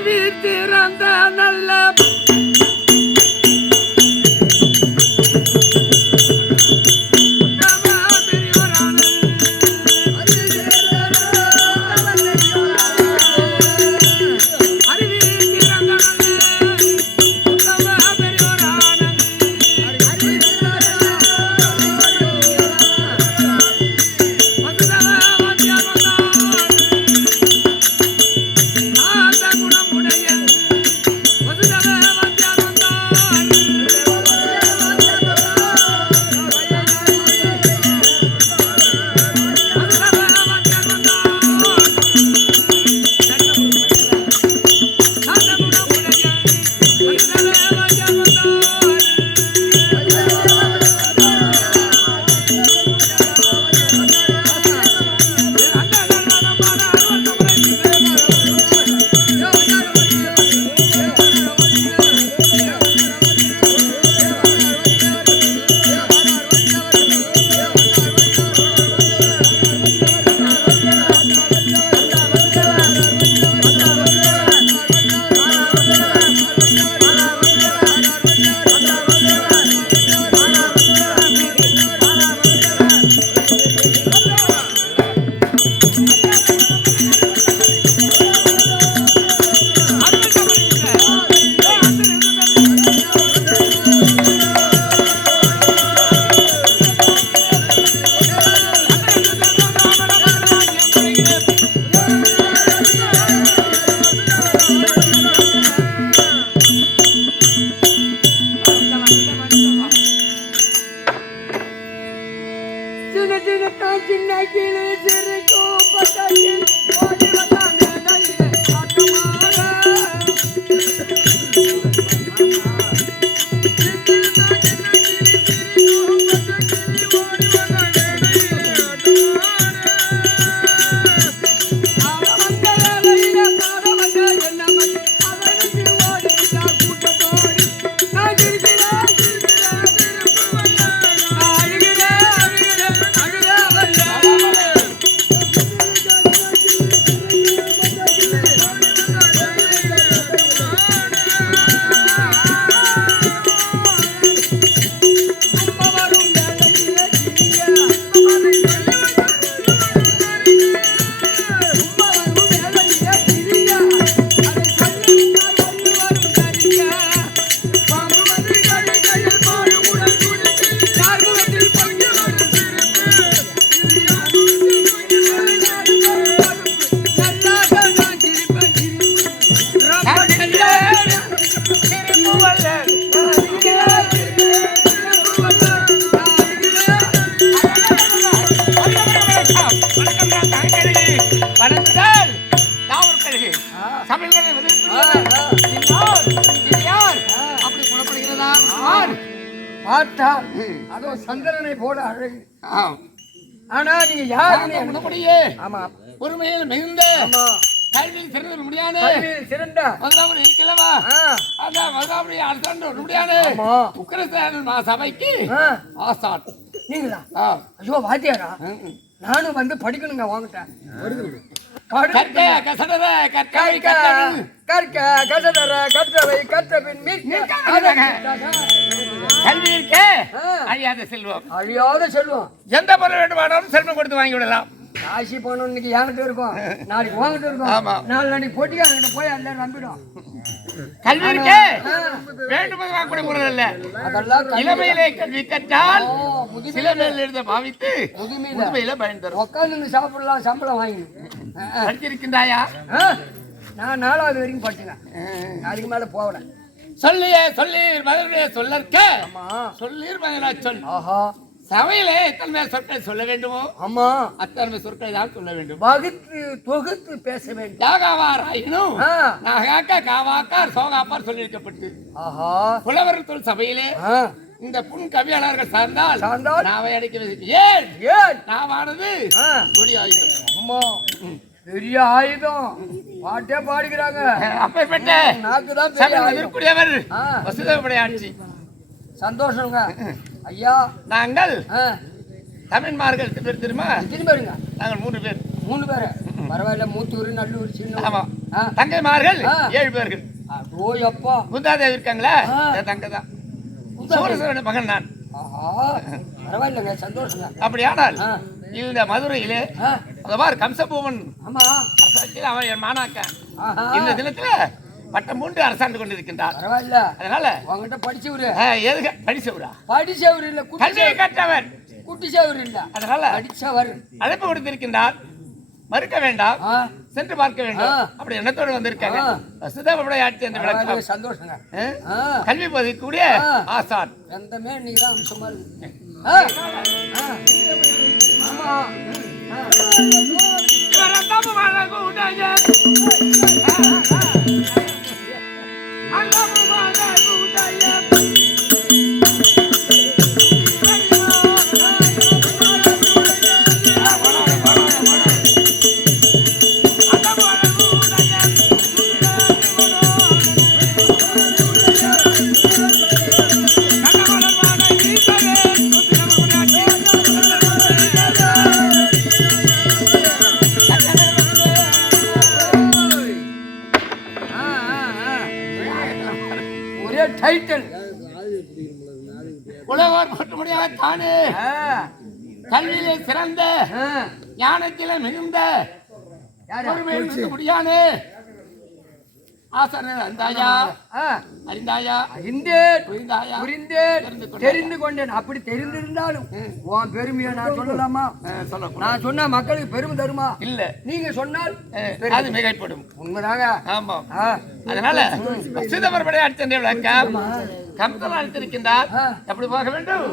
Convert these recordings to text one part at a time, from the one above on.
அறிவித்திறந்த நல்ல அதோ சந்திரனை போல அழகு. ஆனா நீங்க யாருன்னு குணப்படியே பொறுமையில் மிகுந்த கல்வியில் சிறந்த முடியாது சிறந்த இருக்கலவா உக்கிரசேன சபைக்கு ஆசான் நீங்களா? ஐயோ வாத்தியாரா, நானும் வந்து படிக்கணுங்க வாங்கிட்டேன். கல்வி இருக்கே அழியாத செல்வம். அழியாத செல்வம். எந்த பொருள் வேண்டுமானாலும் செல்வம் கொடுத்து வாங்கி விடலாம். காசி போனோம் இன்னைக்கு என்கிட்ட இருக்கும், நாளைக்கு வாங்கிட்டு இருக்கும், நாலு நாளைக்கு போட்டியா என்கிட்ட போய் எல்லாரும் நம்பிடும். கல்வி இருக்கே வேண்டுமானால் வாங்க கூட போறதில்ல. இளமையிலே கல்வி கற்றால் சிலமையில் எழுத பாவித்து முதுமையில பயன் தரும். உட்காந்து சாப்பிடலாம், சம்பளம் வாங்கி படிச்சிருக்கின்றாயா? நான் 4வது வரைக்கும் படிச்சுங்க, அதுக்கு மேல போகல. சொல்லியே சொல்லீர் மகனே சொல்லற்க சொல்லீர் மகனா சொல். சபையிலே எத்தனை சொற்களை சொல்ல வேண்டுமோ அத்தனை சொற்களை தான் சொல்ல வேண்டும். வகுத்து தொகுத்து பேச வேண்டும். யாகாவாராயினும் நாகாக்கா காவாக்கார் சோகாப்பார் சொல்லியிருக்கப்பட்டு புலவர் தொல் சபையிலே இந்த புன் கவியாளர்கள் சார்ந்தால் நாவை அடைக்க ஏன் நாவானது கொடி ஆயுதம், பெரிய ஆயுதம். பாட்டே பாடுகிறாங்க. அப்பேற்பட்ட நாக்குதான் வசுதேவனுடைய ஆட்சி. சந்தோஷங்க ஐயா. நாங்கள் தமிழ்மார்கள் பேர் தெரியுமா? திரும்பி வருங்க. நாங்கள் 3 பேர். 3 பேர் பரவாயில்ல. மூத்தூர், நல்லூர், சின்ன. ஆமா. தங்கைமார்கள் 7 பேர்கள். ஓயப்பா குந்தாதேவி இருக்காங்களா, தங்கை தான். சூரசேனோட மகன் நான். பரவாயில்லைங்க, சந்தோஷங்க. அப்படியானால் இந்த மதுரையிலே கம்சபூமன் அவன் என் மாணாக்க இந்த தினத்துல பட்டம் மூன்று அரசாண்டு கொண்டிருக்கின்றார். பரவாயில்ல, அதனால உங்ககிட்ட படிச்சவரு எதுக்கு படிச்சவரா? படிச்சவர் இல்ல, கல்வியை கற்றவர். குட்டிச்சவர் இல்ல, அதனால படிச்சவர். அழைப்பு கொடுத்திருக்கின்றார், மறுக்க வேண்டாம், சென்று பார்க்க வேண்டும். அப்படி எண்ணத்தோடு வந்திருக்காங்க. சிதம்பரம் அந்த விளக்கம். சந்தோஷங்க. கல்வி பதிக்கூடிய ஆசான் எந்தமே நீங்க தான் அம்சமா இருக்கு. உலகோர் போற்றும்படியாக தானே கல்வியிலே சிறந்த ஞானத்திலே மிகுந்த முடியானே ஆசான அறிந்தாயா, அறிந்தாயா, தெரிந்து கொண்டேன். அப்படி தெரிந்திருந்தாலும் உன் பெருமையை நான் சொல்லலாமா? நான் சொன்னா மக்களுக்கு பெருமை தருமா? இல்ல, நீங்க சொன்னால் அது மிகைப்படும். உண்மைதாங்க. ஆமா. அதனால சிதம்பரம் அடிச்ச விளக்கம் கம்சன் அளித்திருக்கின்றார். எப்படி போக வேண்டும்?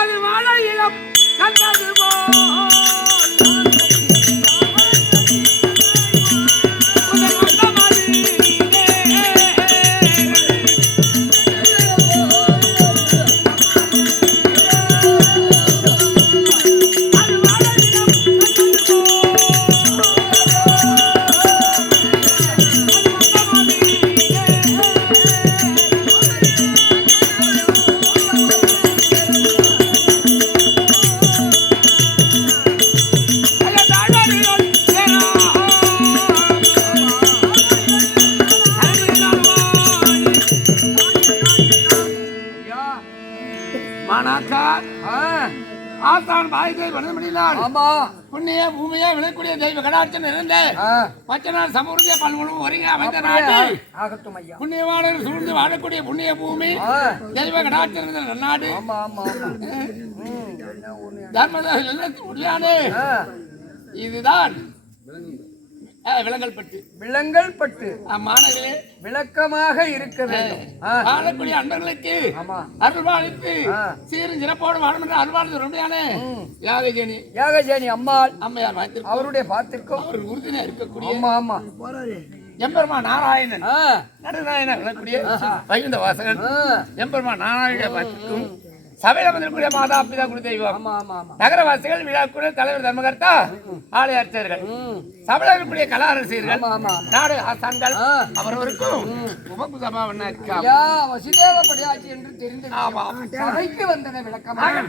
அது வாழையிலம் கண்டது புண்ணிய பூமியா விளக்கூடிய தெய்வ கடாட்சம் இருந்த பச்சநாள் சமூர்த்திய பல்முழும் ஒருங்க அமைந்த நாடு புண்ணியவாளர் சூழ்ந்து வாழக்கூடிய புண்ணிய பூமி தெய்வ கடாட்சம் இருந்த நன்னாடு. தர்மதாச முடியாது. இதுதான் விலங்கல்பட்டு மாநகரே விளக்கமாக இருக்க வேண்டும். வாழக்கூடிய அன்பர்களுக்கு அருள்வாளித்து சீரும் சிறப்போடு வாழும் என்று அருள்வாழ்த்து ரொம்பயான யாகஜேனி அம்மாள் அம்மையார் அவருடைய பாத்திற்கும் அவர் உறுதியா இருக்கக்கூடிய எம்பெருமா நாராயணன் நடுநாயனர் விளக்கூடிய வைகுந்த வாசகன் எம்பெருமா நாராயண பாத்திற்கும் சபையில வந்திருக்கூடிய மாதா பிதா குரு தெய்வம் நகரவாசிகள் விழாக்குழு தலைவர் தர்மகர்த்தா ஆலய அர்ச்சகர்கள் சபையில இருக்கக்கூடிய கலா ரசிகர்கள் நாடு ஆசான்கள் அவரவருக்கும் உபகுதமா வசிதேவப்படியாட்சி என்று தெரிந்து சபைக்கு வந்தன விளக்கமாக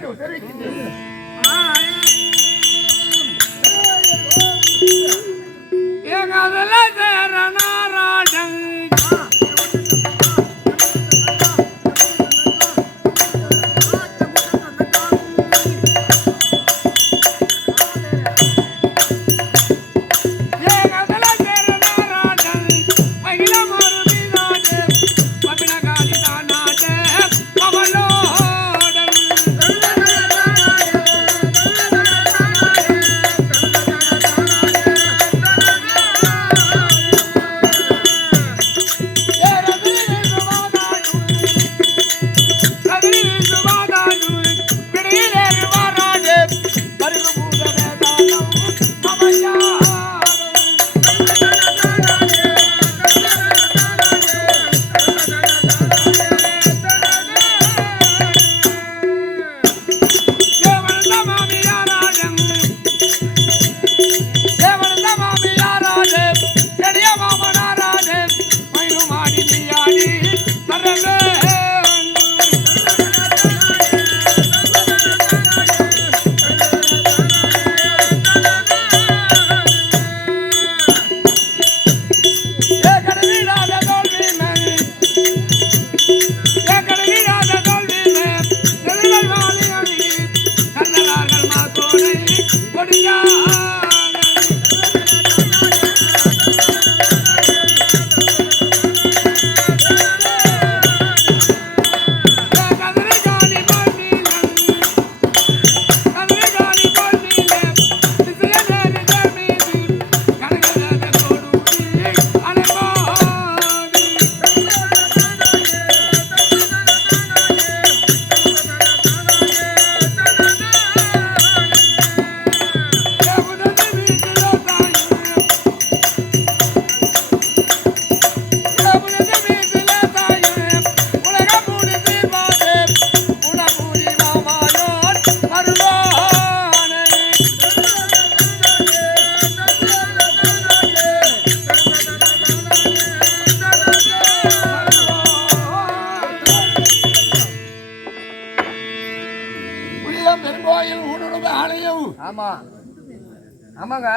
ஆமாங்க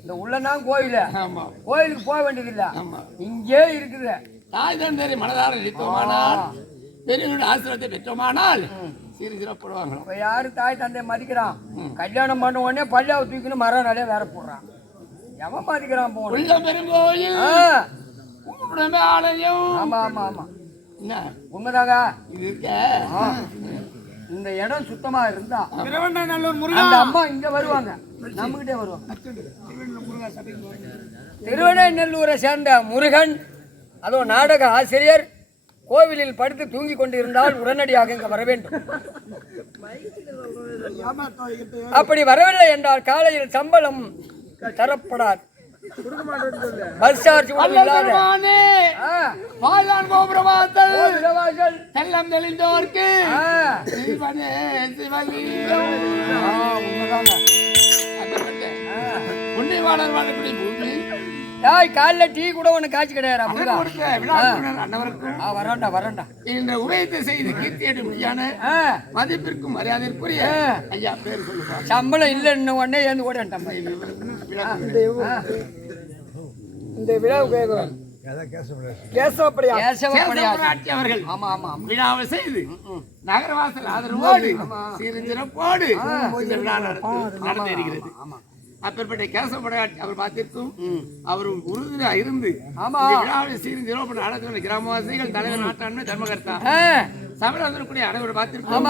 இந்த உள்ளதான் கோயில் ஆமா கோயிலுக்கு போக வேண்டியது இல்ல ஆமா இங்கே இருக்குது தாய் தந்தரி மனதார நினைத்தோமானால் பெரியவருடைய ஆசிரியத்தை பெற்றோமானால் சீர சிறப்படுவாங்க இப்ப யாரு தாய் தந்தை மதிக்கிறான் கல்யாணம் பண்ண உடனே பள்ளியாவை தூக்கின்னு மரம் நிறைய வேற போடுறான் எவன் மதிக்கிறான் போன உள்ள பெருங்கோயில் உடம்பே ஆலயம் ஆமா ஆமா ஆமா என்ன உண்மைதாங்க இது இருக்க இந்த இடம் சுத்தமா இருந்தா திருவண்ணாநல்லூர் அந்த அம்மா இங்க வருவாங்க நம்மகிட்டே வருவாங்க திருவண்ணாநல்லூரை சேர்ந்த முருகன் அதோ நாடக ஆசிரியர் கோவிலில் படுத்து தூங்கி கொண்டிருந்தால் உடனடியாக இங்க வர வேண்டும் அப்படி வரவில்லை என்றால் காலையில் சம்பளம் தரப்படாது பஸ் சார்ஜ் இல்லாத செல்லம் தெளிந்தோர்க்கு புண்ணியவாளர் வாழக்கூடிய பூமி காலைல டீ கூட ஒண்ணு காய்ச்சி கிடையாது வரண்டா வரண்டா இந்த உபயத்தை செய்து கீர்த்தியடி முடியான மதிப்பிற்கும் மரியாதைக்குரிய ஐயா பேர் சொல்லுவாங்க சம்பளம் இல்லைன்னு உடனே ஏந்து ஓடிட்டான் இந்த விழாவுக்கு அவர்கள் விழாவை செய்து நகரவாசல் ஆதரவோடு சிறப்போடு இந்த விழா நடந்திருக்கிறது அப்பேற்பட்ட கேசவப்படையாட்சி அவர் பார்த்திருக்கும் அவர் உறுதியா இருந்து விழாவில் சீர்திருப்பம் நடத்துகிற கிராமவாசிகள் தலைவர் நாட்டாண்மை தர்மகர்த்தா சபையில் வந்திருக்கூடிய அனைவரும் பார்த்திருக்கோம்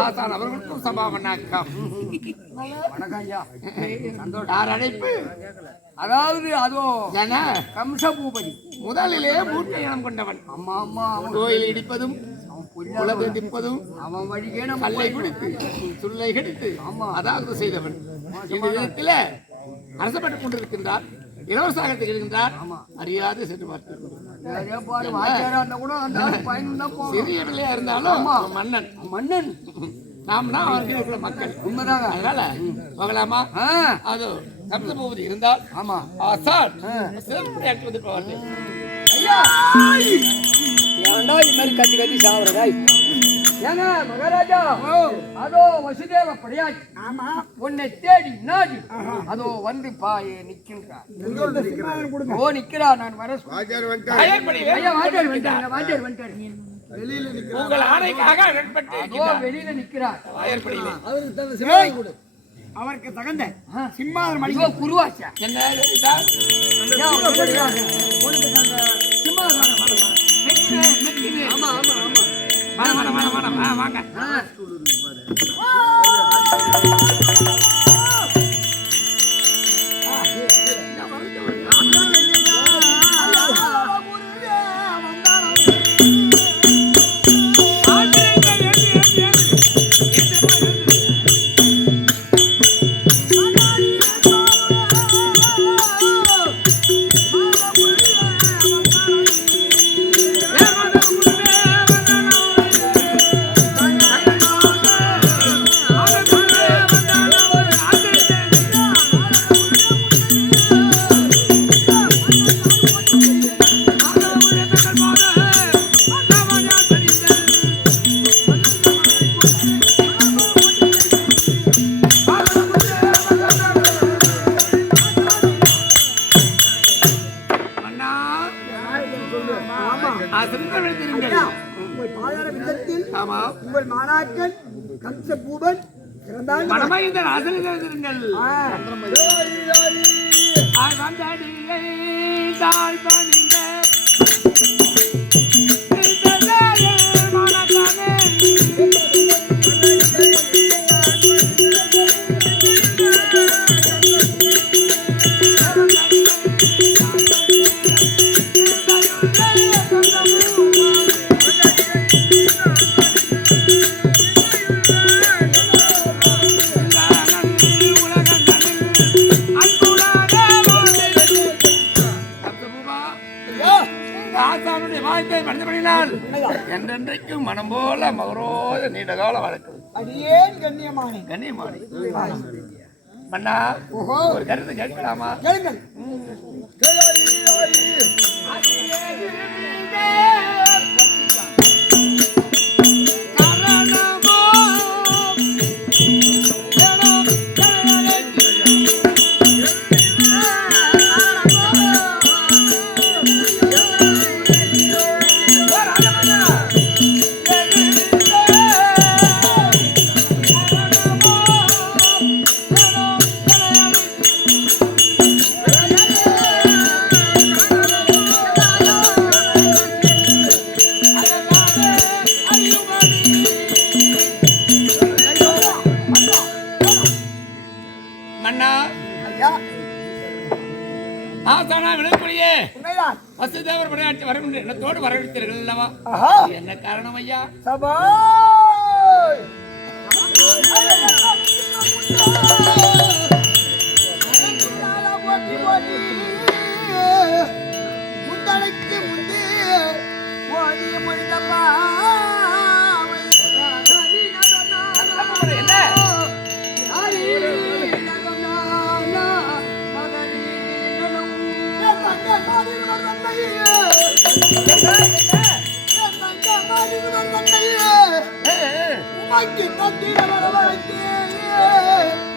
ஆசான் அவர்களுக்கும் சபா வணக்கம் வணக்கம் ஐயா சந்தோஷம் யார் அழைப்பு அதாவது அதோ கம்ச பூபதி முதலிலே மூட்டை இனம் கொண்டவன் அம்மா அம்மா கோயில் இடிப்பதும் குளத்தை திப்பதும் அவன் வழியே கல்லை பிடித்து சுல்லை கடித்து அதாவது செய்தவன் இந்த விதத்துல அரசப்பட்டுக் கொண்டிருக்கின்றார் இலவசாகத்தில் இருக்கின்றார் அறியாது சென்று பார்த்து சிறிய பிள்ளையா இருந்தாலும் மன்னன் மன்னன் நாம் தான் அவருக்கு இருக்கிற மக்கள் உண்மைதாங்க அதனால போகலாமா அது சப்த பூபதி இருந்தால் ஆமா ஆசான் சிறப்பு வந்து போவார்கள் ஐயா ஏன்டா இது மாதிரி கத்தி கத்தி சாவறதா ஏங்க மகாராஜா அதோ வசுதேவ படையாச்சி ஆமா உன்னை தேடி நாடி அதோ வந்து பாயே நிக்கின்றார் ஓ நிக்கிறா நான் வர வாஜர் வந்துட்டார் உங்கள் ஆணைக்காக வெளியில நிக்கிறார் அவருக்கு தகுந்த சிம்மாதன மணிக்கு குருவாச்சா என்ன ஆமா ஆமா ஆமா வாங்க உங்கள் மாணாக்கன் கம்ச பூபன் மனமைந்தன் ஆசிரியர்கள் என்றென்றைக்கும் மனம் போல மகரோத நீண்ட கால வழக்கு அடியேன் கண்ணியமானி கண்ணியமானி மன்னா ஒரு கருத்து கேட்கலாமா கேளுங்கள் ஒரு படையாட்சி வரும் என்று எண்ணத்தோடு வரவேற்றீர்கள் அல்லவா? என்ன காரணம் ஐயா? முந்தனைக்கு முந்தி ஓதிய மொழிதப்பா என்ன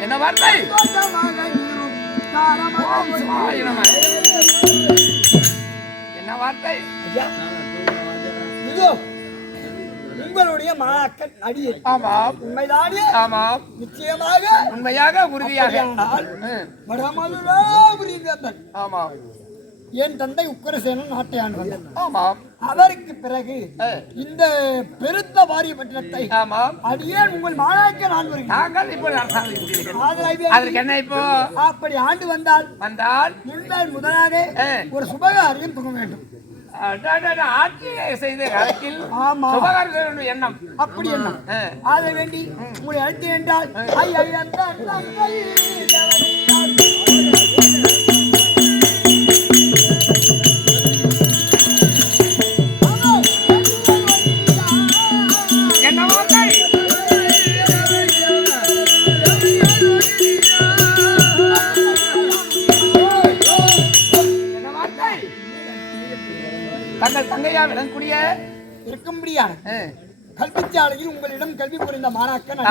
என்ன வார்த்தை? என்ன வார்த்தை? உங்களுடைய மாணாக்கன் நடிகர். ஆமாம், உண்மைதானே? ஆமாம், நிச்சயமாக உண்மையாக உறுதியாக. ஆமாம், என் தந்தை உக்கிரசேனன் நாட்டை ஆண்டு வந்தார். ஆமாம், அவருக்கு பிறகு இந்த பெருத்த வாரியப்பட்டினத்தை ஆமாம், அடியேன் உங்கள் மாணாக்கன் ஆண்டு வருகிறேன். நாங்கள் இப்போ அதற்கு என்ன இப்போ? அப்படி ஆண்டு வந்தால் இன்றைய முதலாக ஒரு சுபகாரியம் துவங்க வேண்டும். ஆட்சி செய்த காலத்தில் சுபகாரம் எண்ணம் அப்படி எண்ணம் அதை வேண்டி உங்களை அழைத்து என்றால் தங்கள் தங்கையா விளங்கக்கூடிய இருக்கும்படியான கல்விச்சாலையில் உங்களிடம் கல்வி புரிந்த மாணாக்கன்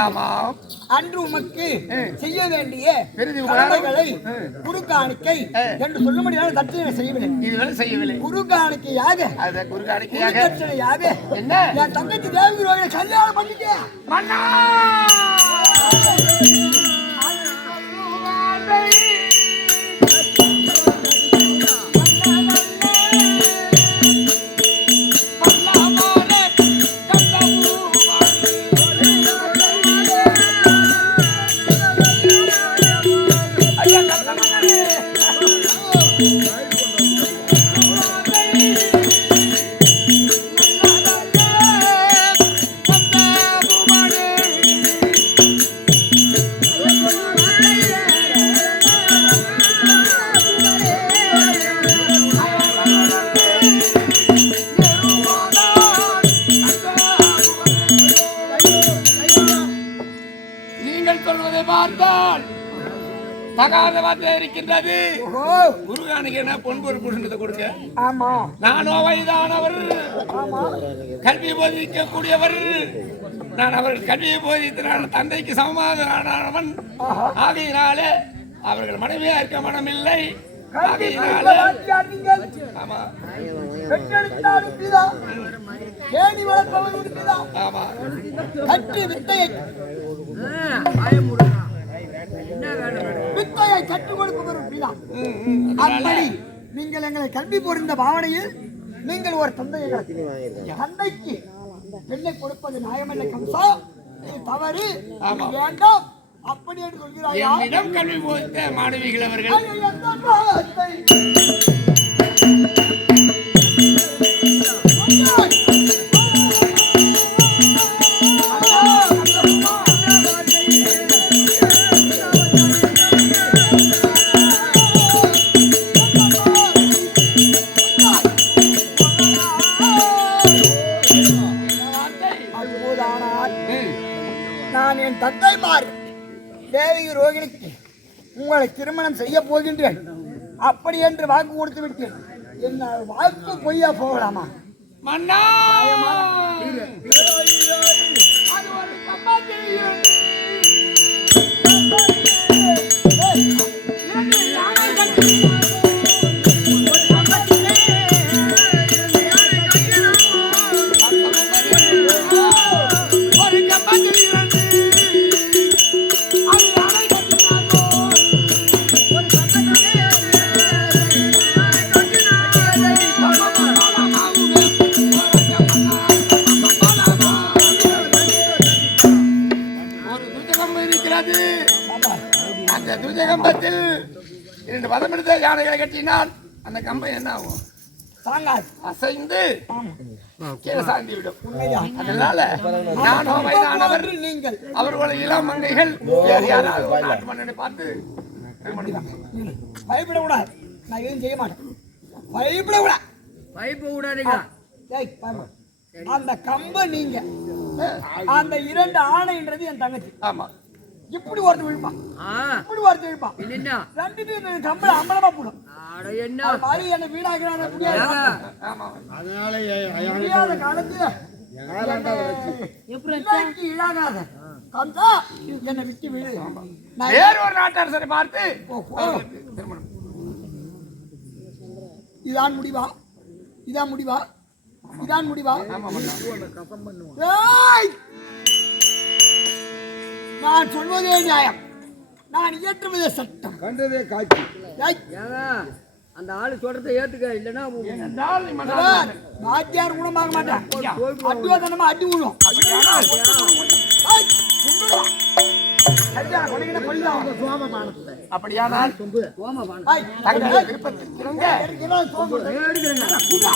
அன்று உமக்கு செய்ய வேண்டிய கடமைகளை குரு காணிக்கை என்று சொல்ல முடியாத தட்சணை செய்யவில்லை. குரு காணிக்கையாக என்ன என் தங்கச்சி தேவகிரோகளை கல்யாணம் பண்ணிட்டேன். தகாத வார்த்தை இருக்கின்றது. குருகானுக்கு என்ன பொன்பொரு புருஷனத்தை கொடுக்க? நானோ வயதானவர், கல்வி போதிக்கக்கூடியவர். நான் அவர்கள் கல்வியை போதித்த தந்தைக்கு சமமானவன். ஆகையினாலே அவர்கள் மனைவியா இருக்க மனமில்லை. வித்தையை கற்றுக் கொடுப்பவர். அப்படி நீங்கள் எங்களை கல்வி புரிந்த பாவனையில் நீங்கள் ஒரு தந்தைக்கு பெண்ணை கொடுப்பது நியாயமல்ல கம்சா, தவறு வேண்டாம் அப்படி என்று சொல்கிறார். கல்வி போதித்த மாணவிகள் அவர்கள் நான் என் தந்தைமார் தேவி ரோகிணிக்கு உங்களை திருமணம் செய்ய போகின்றேன் அப்படி என்று வாக்கு கொடுத்து விட்டேன். என்ன வாக்கு பொய்யா போகலாமா? மன்னா அந்த துஜகம்பத்தில் 2 பதம் எடுத்த யானைகளை கட்டினால் அந்த கம்பம் என்ன ஆகும்? தாங்காது. அசைந்து ஆமா. கீழே சாய்ந்து விடும். உண்மைதான். அதனால நானோ வயதானவர், போன்று நீங்கள் அவர்களை இளம் மங்கைகள் வேறு யாராவது ஒரு நாட்டு மன்னனை பார்த்து பயப்படக்கூடாது. நான் எதுவும் செய்ய மாட்டேன். பயப்படக்கூடாது. பைப்பு விடாதீங்க. ஏய், பயப்பட. அந்த கம்ப நீங்க அந்த 2 ஆணைன்றது என் தங்கச்சி. ஆமா, இப்படி ஒருத்தர் விழுப்பான், இப்படி ஒருத்தர் விழுப்பான். என்ன 2 பேரும் கம்பள அம்பலமா போடும். ஆட என்ன அது மாதிரி என்ன வீணாகிறான முடியாது. ஆமா. முடியாத காலத்துல எப்படி இழாகாத கந்தா என்னை விட்டு விடு. நான் வேறு ஒரு நாட்டரசரை பார்த்து திருமணம். இதான் முடிவா? இதான் முடிவா? இதான் முடிவா? ஏய்! நான் சொல்வதே நியாயம், நான் இயற்றுவதே சட்டம். கண்டதே காட்சி. ஏய்! ஏங்க அந்த ஆளு சொல்றதை ஏத்துக்க, இல்லன்னா என்றால் நீ மன்னர் வாத்தியார் குணமாக மாட்டேன். அட்டுவதனமா அடி விழும். ஏய்! சுண்டுடா. ஐயா, கொடையில கொள்ளாத சோமபானத்துல. அப்படியானால் கோமபானம் ஏய்! தங்கள் விருப்பத்திற்கு இணங்க. ஏற்கனவே சோமம் எடுக்கிறேங்க. குடா.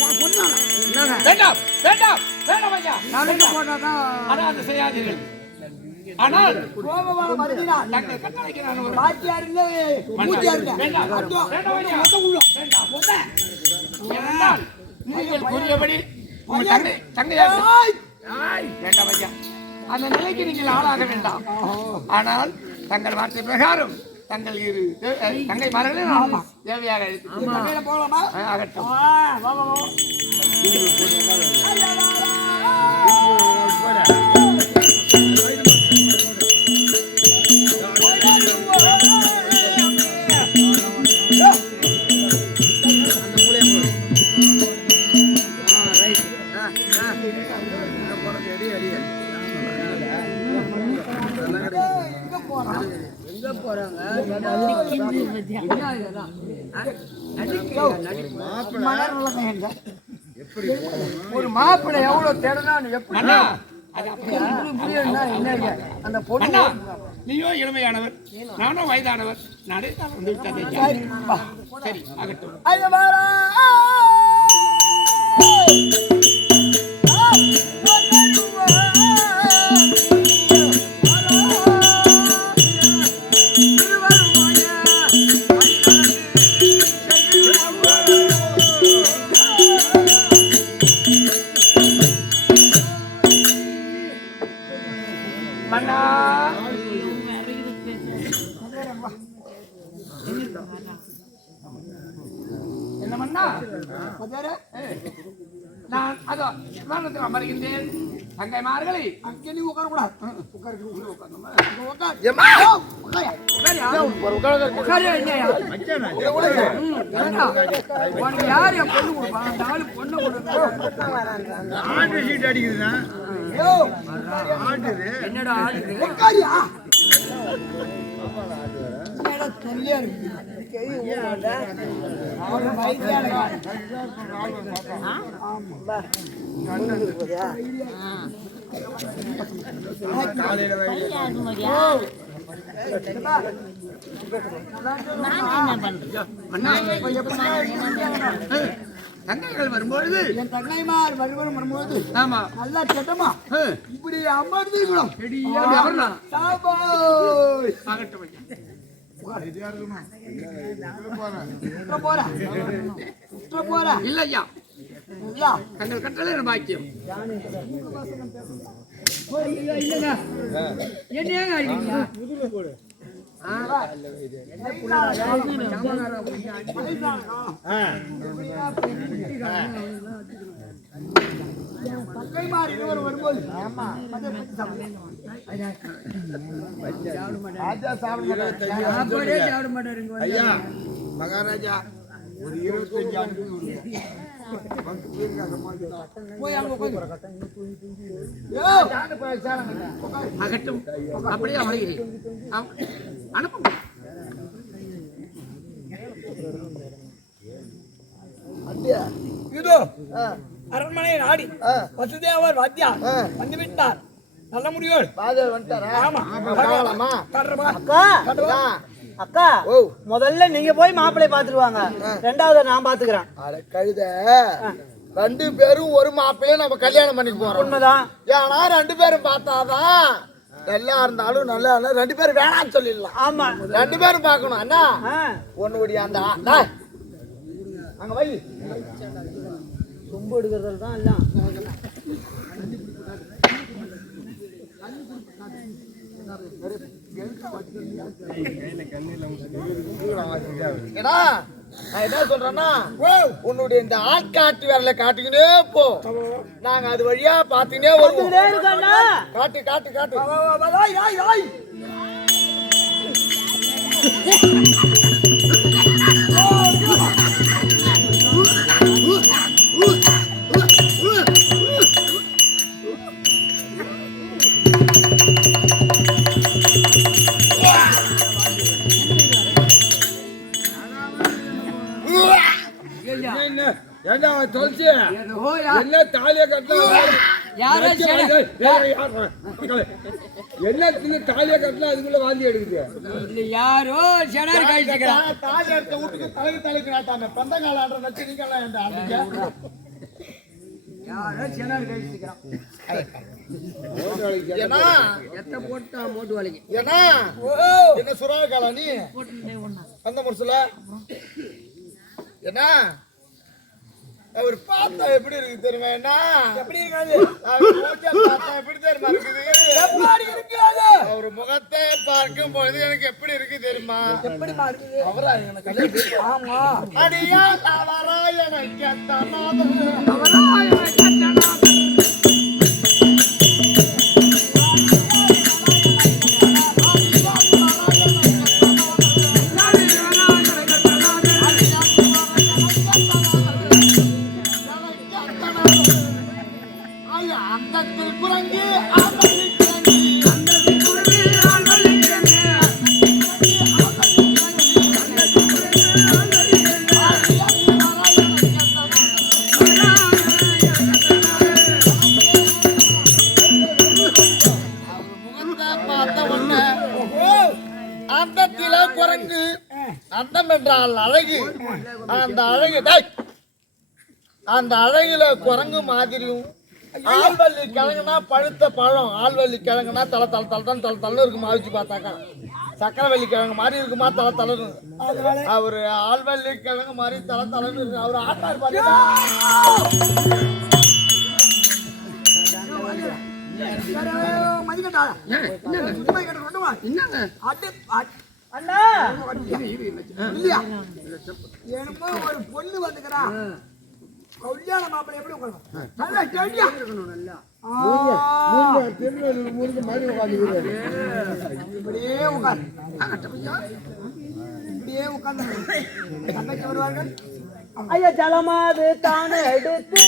நான் கொன்னானே. என்னங்க வேண்டாம் வேண்டாம் வேண்டாம் ஐயா, நாளைக்கு போட்டாதான் ஆனால் அது செய்யாதீர்கள். ஆனால் சோமபானம் வருதினால் தங்கள் கட்டளைக்கு நான் ஒரு வாத்தியார் இல்ல, மூத்தியார் இல்ல. வேண்டாம் அட்டுவா. வேண்டாம் ஐயா, மொத்தம் விழும். வேண்டாம் ஒண்ணே. ஏனென்றால் நீங்கள் கூறியபடி உங்கள் தங்கையாக ஏய்! வேண்டாம் ஐயா, அந்த நிலைக்கு நீங்கள் ஆளாக வேண்டாம். ஆனால் தங்கள் வார்த்தை பிரகாரம் தங்கள் இரு தங்கை மார்களே நான் தேவையாக அழைத்து மேல போலாமா? ஆகட்டும். வா வா வா. எங்க போறாங்க? ஒரு மாப்பிள்ளை எவ்வளவு தேடலாம் எப்படி அண்ணா, அது அப்படியா? என்னங்க அந்த பொண்ணு அண்ணா, நீயோ இளமையானவர், நானோ வயதானவர், நடைத்தால் வந்து விட்டது ஐயா. சரி ஆகட்டும். ஐயா வாரா. மன்னா, என்ன மன்னா? நான் அதோ விமானத்தில் அமர்கின்றேன். தங்கைமார்களை அங்கே நீ உட்காரக்கூடாது. உனக்கு யார் என் பொண்ணு கொடுப்பான்? அந்த ஆளு பொண்ணு ஆண்டு சீட் அடிக்குதுண்ணா. ஆண்டுது. என்னடா ஆடுது? உட்காரியா? தெரியல இருக்கு. ஒரு வயசான தங்கைகள் வரும்பொழுது என் தங்கைமார் வரும்போது ஆமா நல்லா சட்டமா இப்படி அமர்ந்துக்கணும். ஆகட்டும் ஐயா. இல்ல ஐயா, தங்கள் கட்டளை ஒரு பாக்கியம். என்னையாங்க அடிக்கிறீங்களா? தங்கைமார் இருவர் வரும்போது சாப்பாடே சாப்பிட மாட்டாருங்க. ஐயா மகாராஜா ஒரு 25 ஆண்டுக்கு போய் அங்க போய் அகட்டும், அப்படியே அமர்கிறேன். அனுப்புங்க. இதோ அரண்மனை நாடி வசுதேவர் வாத்தியா வந்து விட்டார். நல்ல முடியோடு ஆமா. அக்கா முதல்ல நீங்க போய் மாப்பிள்ளை பாத்துருவாங்க, ரெண்டாவது நான் பாத்துக்கிறேன். அட கழுத, 2 பேரும் ஒரு மாப்பிள்ளைய நம்ம கல்யாணம் பண்ணிக்க போறோம். உண்மைதான். ஏன்னா 2 பேரும் பார்த்தாதான் நல்லா இருந்தாலும் நல்லா இருந்தா 2 பேரும் வேணாம்னு சொல்லிடலாம். ஆமா, 2 பேரும் பார்க்கணும். அண்ணா ஒண்ணுடைய அந்த அங்க வை சொம்பு எடுக்கிறதுல தான் எல்லாம். ஏடா நான் என்ன சொல்றேன்னா, உன்னுடைய இந்த ஆட்காட்டு விரல காட்டிக்கிட்டே போ, நாங்க அது வழியா பாத்துக்கிட்டே வருவோம். காட்டு காட்டு காட்டு. ஏண்டா தொலைச்சி என்ன தாலியை கட்டலாம், என்ன தின்னு தாலியை கட்டலாம், அதுக்குள்ள வாந்தி எடுக்குது. யாரோ செடார் கழிச்சுக்கிறான். தாலி எடுத்த வீட்டுக்கு தலைக்கு நாட்டாம பந்தங்கால ஆடுற நச்சு நீங்களாம் யாரோ செடார் கழிச்சுக்கிறான். போட்டா மோட்டு வலிக்கு. ஏன்னா என்ன சுறாவை காலா நீ அந்த முறையில என்ன அவர் பார்த்தா எப்படி இருக்கு தெரியுமா? என்ன எப்படி இருக்காது? எப்படி தெரியுமா இருக்குது? எப்படி இருக்காது? அவர் முகத்தை பார்க்கும் பொழுது எனக்கு எப்படி இருக்கு தெரியுமா? எப்படி இருக்குது? அவரா எனக்கு ஆமா அடியா அவரா எனக்கு அவரா எனக்கு அந்த அழகுல குரங்கு மாதிரியும், ஆள்வள்ளி கிழங்குனா பழுத்த பழம், ஆள்வள்ளி கிழங்குனா தலை தலை தலை தான் தலை தலை இருக்குமா, அவிச்சு பார்த்தாக்கா சக்கரவள்ளி கிழங்கு மாதிரி இருக்குமா, தலை தலை. அவரு ஆள்வள்ளி கிழங்கு மாதிரி தலை தலைன்னு இருக்கு. அவரு ஆட்டார் பாத்தீங்களா? அண்ணா என்னமோ ஒரு பொண்ணு வந்துக்கிறா, கல்யாண மாப்பிள்ளை எப்படி உட்காரும்? நல்லா கேட்டியா? இப்படியே உட்காரு, இப்படியே உட்கார்ந்து அன்னைக்கு வருவார்கள். ஐயா ஜலமாது தானே எடுத்து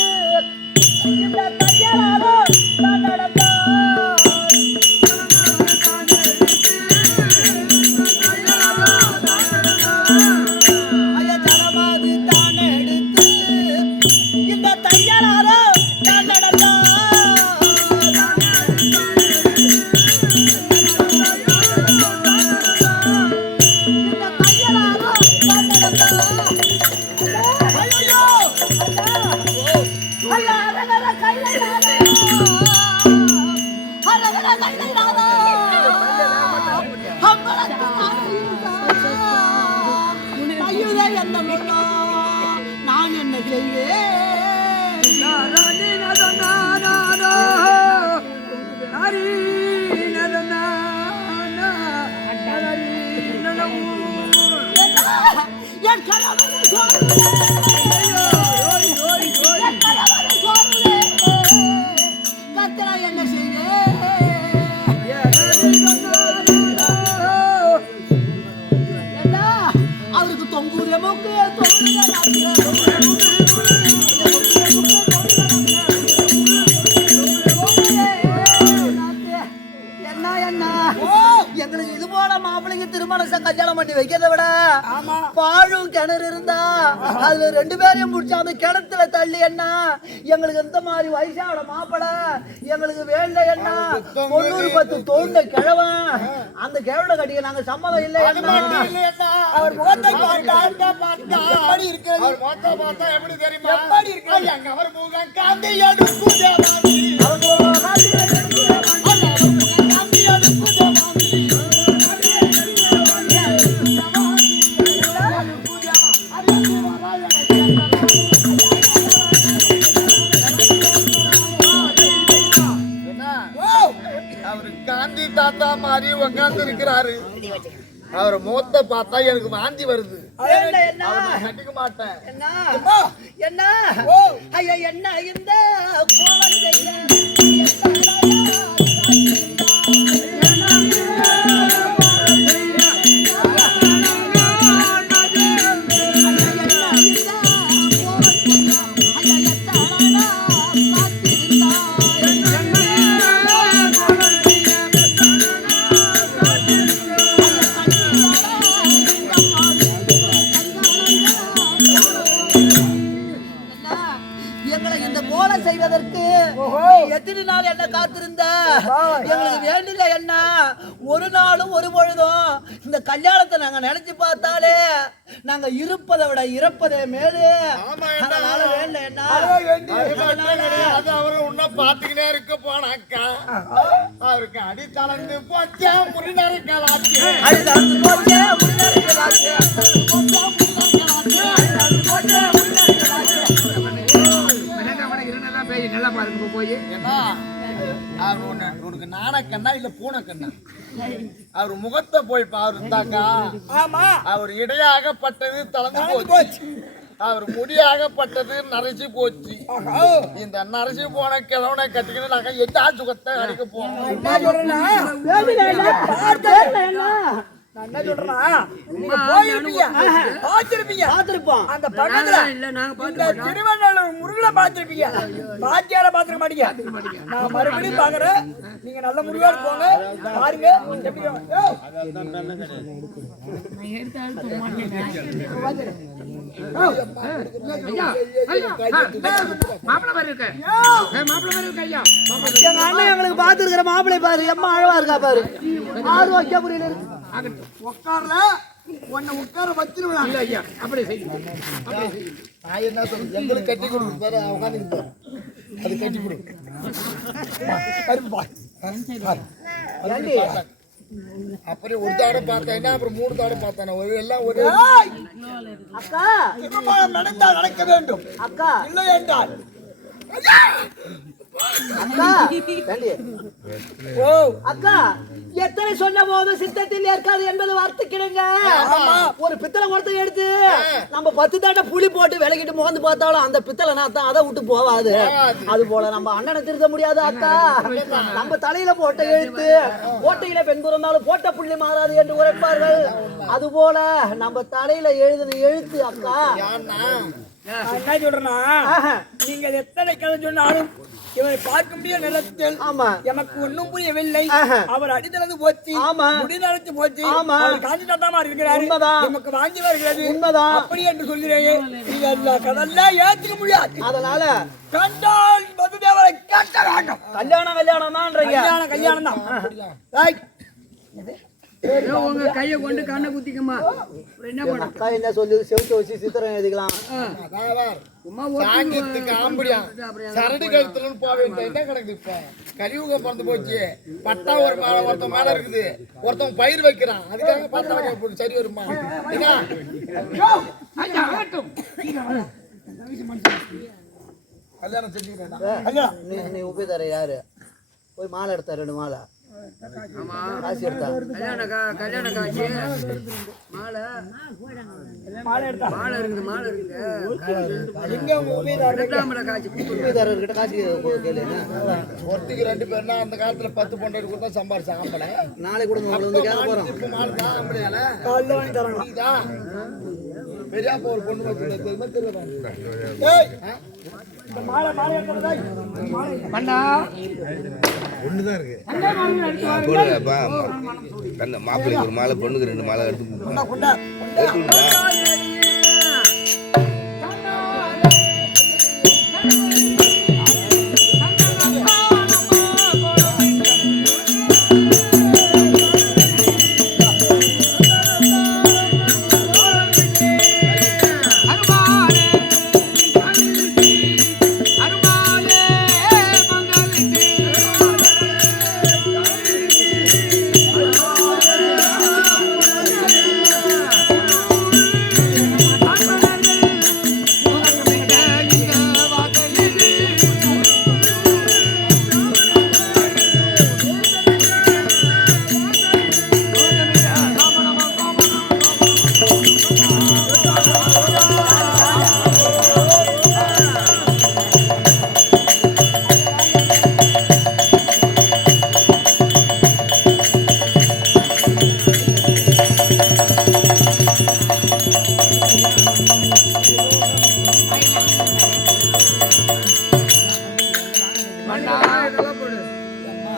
நான் என்ன செய்வேன்? என்ன செய்வேன்? அவருக்கு தொங்குற மூக்கு என்ன என்ன எங்களுக்கு இது போல மாப்பிள்ளைங்க திருமணம் கல்யாணம் பண்ணி வைக்கிறத விட பாழும் கிணறு இருந்தா அதுல 2 பேரையும் முடிச்சு அந்த கிணத்துல தள்ளி என்ன எங்களுக்கு இந்த மாதிரி வயசான மாப்பிளை எங்களுக்கு வேண்ட என்ன 90 தோண்ட கிழவன் அந்த கிழவனை கட்டிக்க நாங்க சம்மதம் இல்லை என்ன அவர் முகத்தை பார்த்தா எப்படி இருக்கிறது? அவர் முகத்தை பார்த்தா எப்படி தெரியுமா? எப்படி இருக்கிறது? அங்க அவர் முகம் காந்தி எடுக்கும் ஜவாதி. அவர் முகம் காந்தி எடுக்கும் ஜவாதி. காந்தி எடுக்கும் ஜவாதி. அவரு காந்தி தாத்தா மாதிரி உட்கார்ந்து இருக்கிறாரு. அவர் முகத்தை பார்த்தா எனக்கு வாந்தி வருது. கட்டிக்க மாட்டேன். என்ன ஐயா என்ன இந்த குழந்தைய செய்வதற்கு எத்தனை நாள் என்ன காத்திருந்த எங்களுக்கு வேண்டில என்ன ஒரு நாளும் ஒரு பொழுதும் இந்த கல்யாணத்தை நாங்க நினைச்சு பார்த்தாலே நாங்க இருப்பதை விட இறப்பதே மேலே அதனால வேண்ட என்ன அவரை உன்ன பாத்துக்கிட்டே இருக்க போனாக்கா அவருக்கு அடி தளர்ந்து போச்சா முறிநறுக்கலாச்சு. அடி தளர்ந்து போச்சே முறிநறுக்கலாச்சு. நல்லா பாருங்க போய் உனக்கு நாணக்கண்ணா இல்ல பூனைக்கண்ணா? அவர் முகத்தை போய் பாருந்தாக்கா அவர் இடையாகப்பட்டது தளர்ந்து போச்சு. அவர் முடியாகப்பட்டது நரைச்சு போச்சு. இந்த நரைச்சு போன கிழவனை கட்டிக்கிட்டு நாங்க எட்டா சுகத்தை அடிக்க போவோம். என்ன சொல்றேன்னா அந்த பக்கத்துல திருவண்ணாமலை முருகனை பார்த்திருப்பீங்க. பாத்தியார பாத்திர மாட்டீங்க. நான் மறுபடியும் பாக்குறேன். நீங்க நல்ல முருகோடு போங்க பாருங்க. எங்களுக்கு பாத்துருக்கிற மாப்பிள்ளை பாரு எம்மா அழவா இருக்கா பாரு. ஆரோக்கிய புரியல இருக்கு. உட்கார்ல உன்னை உட்கார வச்சிருவேன். ஐயா அப்படி செய்யும். நான் என்ன சொல்றேன்? எங்களுக்கு கட்டி கொடுக்கு பாரு உட்காந்து அது கட்டி கொடு. அப்புறம் ஒரு தாட பார்த்தேன்னா அப்புறம் 3 தாட பார்த்தானே ஒரு எல்லாம் ஒரு அக்கா நடந்தால் நடக்க வேண்டும். அக்கா இல்லை என்றால் அக்கா ஓ அக்கா எத்தனை சொன்ன போது சித்தத்தில் ஏற்காது என்பது வார்த்தைக்கிடுங்க. ஒரு பித்தளை குடத்தை எடுத்து நம்ம 10 தாட்ட புளி போட்டு விலகிட்டு முகந்து பார்த்தாலும் அந்த பித்தளை நாத்தான் அதை விட்டு போவாது. அது போல நம்ம அண்ணனை திருத்த முடியாது அக்கா. நம்ம தலையில போட்ட எழுத்து ஓட்டையில பெண் பிறந்தாலும் போட்ட புள்ளி மாறாது என்று உரைப்பார்கள். அது போல நம்ம தலையில எழுதின எழுத்து அக்கா. என்ன சொல்றேன்னா நீங்க எத்தனை கதை சொன்னாலும் இவரை பார்க்க முடிய நிலத்தில் எனக்கு ஒன்னும் புரியவில்லை. அவர் அடித்தளந்து போச்சு, முடி நடத்து போச்சு, காந்தி தாத்தாமா இருக்கிறாரு, நமக்கு வாங்கி வருகிறது அப்படி என்று சொல்கிறேன். நீங்க அந்த கதெல்லாம் ஏற்றுக்க முடியாது. அதனால கண்டால் மதுதேவரை கேட்க வேண்டும். கல்யாணம் கல்யாணம் தான் கல்யாணம் தான். உங்க கையை கொண்டு கண்ணை குத்திக்கமா என்ன பண்ண என்ன சொல்லி செவுத்து வச்சு சித்திரம் எழுதிக்கலாம். சரடு கழுத்துலன்னு போக வேண்டிய என்ன கிடக்குது? இப்ப கலியுகம் பிறந்து போச்சு. பட்டா ஒரு ஒருத்தன் மேல இருக்குது, ஒருத்தன் பயிர் வைக்கிறான். அதுக்காக பட்டா சரி வருமா? கல்யாணம் செஞ்சுக்கிறேன். நீ உபி தர யாரு போய் மாலை எடுத்த 2 மாலை காசு எடுத்தா கல்யாண காட்சி மாலை இருக்குது. மாலை இருக்குது கிட்ட காசு கேளு. ஒருத்திக்கு 2 பேர்னா அந்த காலத்துல 10 பொண்டாட்டி கொடுத்தா சம்பாரிச்சாங்க. ஆம்பளை நாளை கொடுங்க வந்து கேட்க போறோம். பெரியாப்பா ஒரு பொண்ணு வச்சிருந்தா தெரியுமா? தெரியல மன்னா ஒண்ணுதான் இருக்கு தங்கை மாலைகள் எடுத்து வாருங்கள். மாப்பிள்ளைக்கு ஒரு மாலை பொண்ணுக்கு 2 மாலை எடுத்து கொடுத்தா.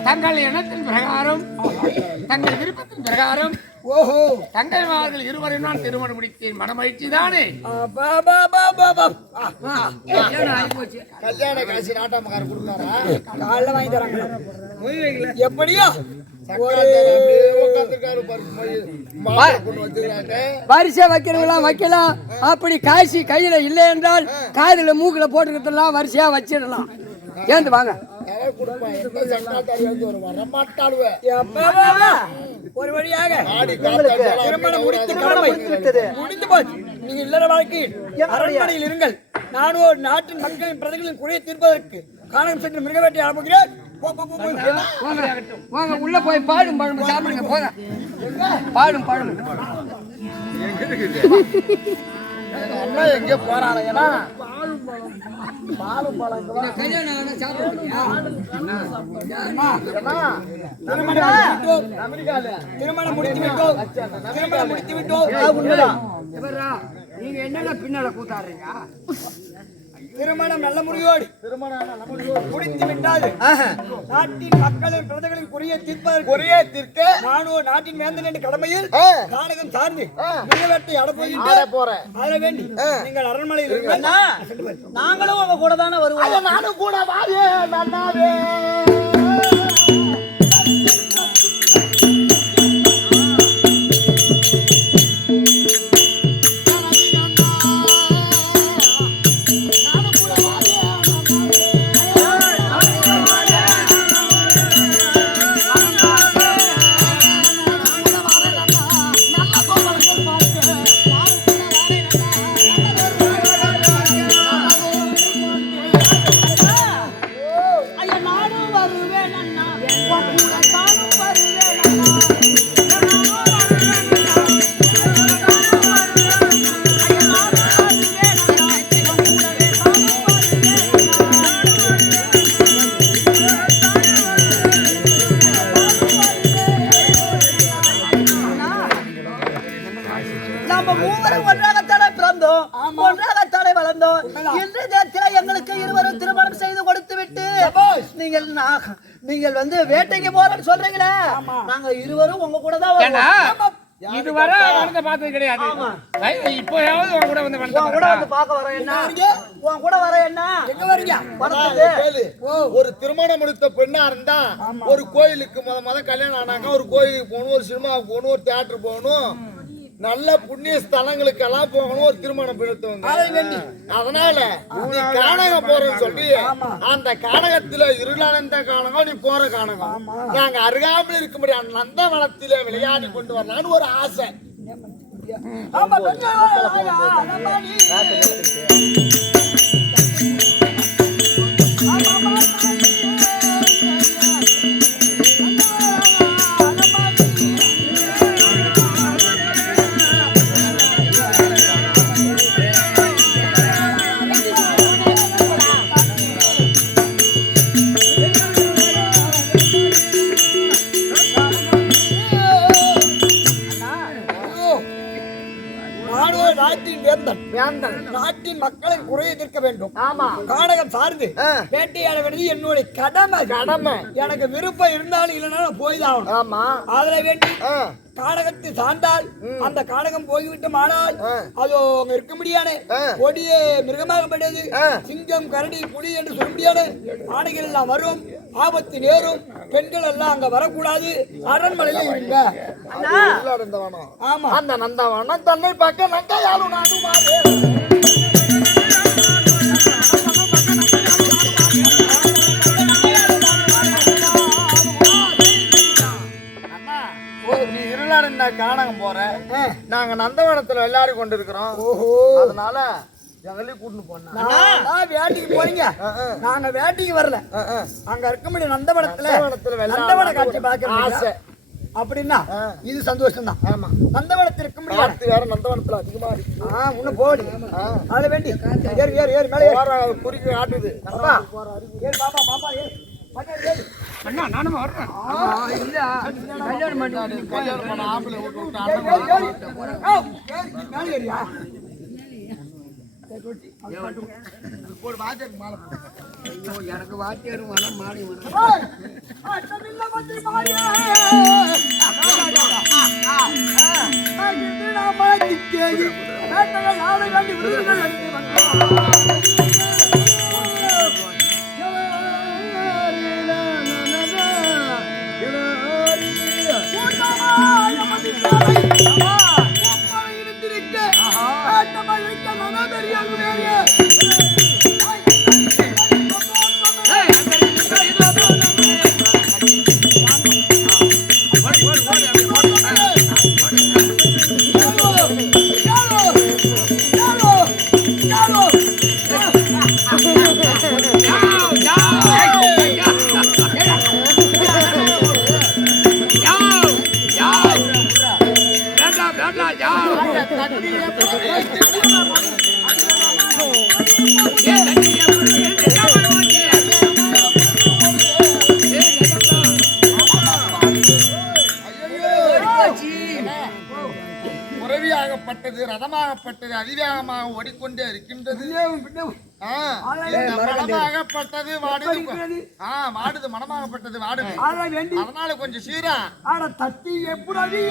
தங்கள் எண்ணத்தின் பிரகாரம் தங்கள் விருப்பத்தின் பிரகாரம் ஓஹோ தங்கைமார்கள் இருவரையும் நான் திருமணம் முடித்தேன். மனமகிழ்ச்சி தானே? கல்யாண காசு நாட்டாமக்காரர் கொடுத்தாரா? காலைல வாங்கி தராங்க. எப்படியோ உட்காந்துருக்காரு வரிசை வைக்கிறவங்களாம் வைக்கலாம். அப்படி காசி கையில இல்லை என்றால் காதுல மூக்குல போட்டுக்கிறதெல்லாம் வரிசையா வச்சிடலாம். ஏந்து வாங்க. ஒரு வழியாக திருமணம் முடிந்து போச்சு. நீங்க இல்லற வாழ்க்கையில் அரண்மனையில் இருங்கள். நானும் ஒரு நாட்டின் மக்களின் பிரதிகளின் குறையை தீர்ப்பதற்கு காரணம் சென்று மிருக வேட்டை ஆரம்பிக்கிறேன். வாங்க உள்ள போய் பாடும் பழம் சாப்பிடுங்க. போங்க பாடும் பழம் அண்ணா எங்க போறானுங்கன்னா திருமணம் முடித்து விட்டோம். நீங்க என்னென்ன பின்னால கூத்தாடுறீங்க? திருமணம் நல்ல முறையோடு முடித்து விட்டாது. நாட்டின் மக்களின் பிரஜைகளின் குறையை தீர்க்க நானும் நாட்டின் வேந்தன் என்ற கடமையில் நாடகம் சார்ந்து மிருகவேட்டை போறேன். ஆட வேண்டி நீங்கள் அரண்மனையில் இருங்கள். நாங்களும் உங்க கூட தானே வருவோம். நானும் கூட வாயே நன்னாவே. நீங்கள் வந்து வேட்டைக்கு போறேன்னு சொல்றீங்களே, நாங்க இருவரும் உங்க கூட தான் வருவோம். இதுவரை வந்து பார்த்தது கிடையாது. இப்போயாவது உன் கூட வந்து பார்க்க வரேன். என்ன உன் கூட வர என்ன எங்க வரீங்க? ஒரு திருமணம் முடித்த பெண்ணா இருந்தா ஒரு கோயிலுக்கு முத கல்யாணம் ஆனாங்க, ஒரு கோயிலுக்கு போகணும், ஒரு சினிமாவுக்கு போகணும், ஒரு தியேட்டர் போகணும், நல்ல புண்ணிய ஸ்தலங்களுக்கு எல்லாம் போகணும், ஒரு திருமணம் பிடித்தவங்க. அதனால நீ கானகம் போறேன்னு சொல்லி அந்த கானகத்துல இருளானந்த கானகம், நீ போற கானகம் நாங்க அருகாமல் இருக்க முடியாது நந்தவனத்தில விளையாடி கொண்டு வரலான்னு ஒரு ஆசை. நாட்டின் மக்களின் குறையை தீர்க்க பார்க்க வேண்டும். ஆமா, காடகம் சார்ந்து வேட்டையாட வேண்டியது என்னுடைய கடமை. எனக்கு விருப்பம் இருந்தாலும் இல்லைனாலும் போய்தான். ஆமா, அதுல வேண்டி காடகத்தை சார்ந்தால் அந்த காடகம் போய்விட்டு ஆனால் அது அங்க இருக்க முடியாது. கொடிய மிருகமாகப்பட்டது, சிங்கம் கரடி புலி என்று சொல்ல முடியாது. ஆணைகள் எல்லாம் வரும், ஆபத்து நேரும். பெண்கள் எல்லாம் அங்க வரக்கூடாது, அரண்மனையில இருங்க. ஆமா, அந்த நந்தவனம் தன்னை பார்க்க நங்கையாலும் நானும் காணகம் போற. நாங்க நந்தவனத்துல விளையாடி கொண்டு இருக்கிறோம். அதனால ஜங்கலி கூட்டு போனோம். வேட்டைக்கு போறீங்க, நாங்க வேட்டைக்கு வரல. அங்க இருக்க முடியும் நந்தவனத்துல நந்தவன காட்சி பார்க்க ஆசை அப்படின்னா இது சந்தோஷம் தான். ஆமா, நந்தவனத்தில் இருக்க முடியாது. வேற நந்தவனத்துல அதிகமா இருக்கு. இன்னும் போடி அதுல வேண்டி ஏறி ஏறி ஏறி மேல குறிக்கு ஆட்டுது. ஏறி பாப்பா பாப்பா ஏறி அண்ணா நானும் வர்றேன். இல்ல கல்யாணம் பண்ண ஆம்பளை விட்டு விட்டு எனக்கு வாத்தியார் மனம் மாறி முறவியாகப்பட்டது, ரதமாகப்பட்டது அதிவேகமாக ஓடிக்கொண்டே இருக்கின்றது. மனமாகப்பட்டது வாடுது. வாடுது, மனமாகப்பட்டது வாடுது. அதனால கொஞ்சம் சீரா தட்டி எப்படி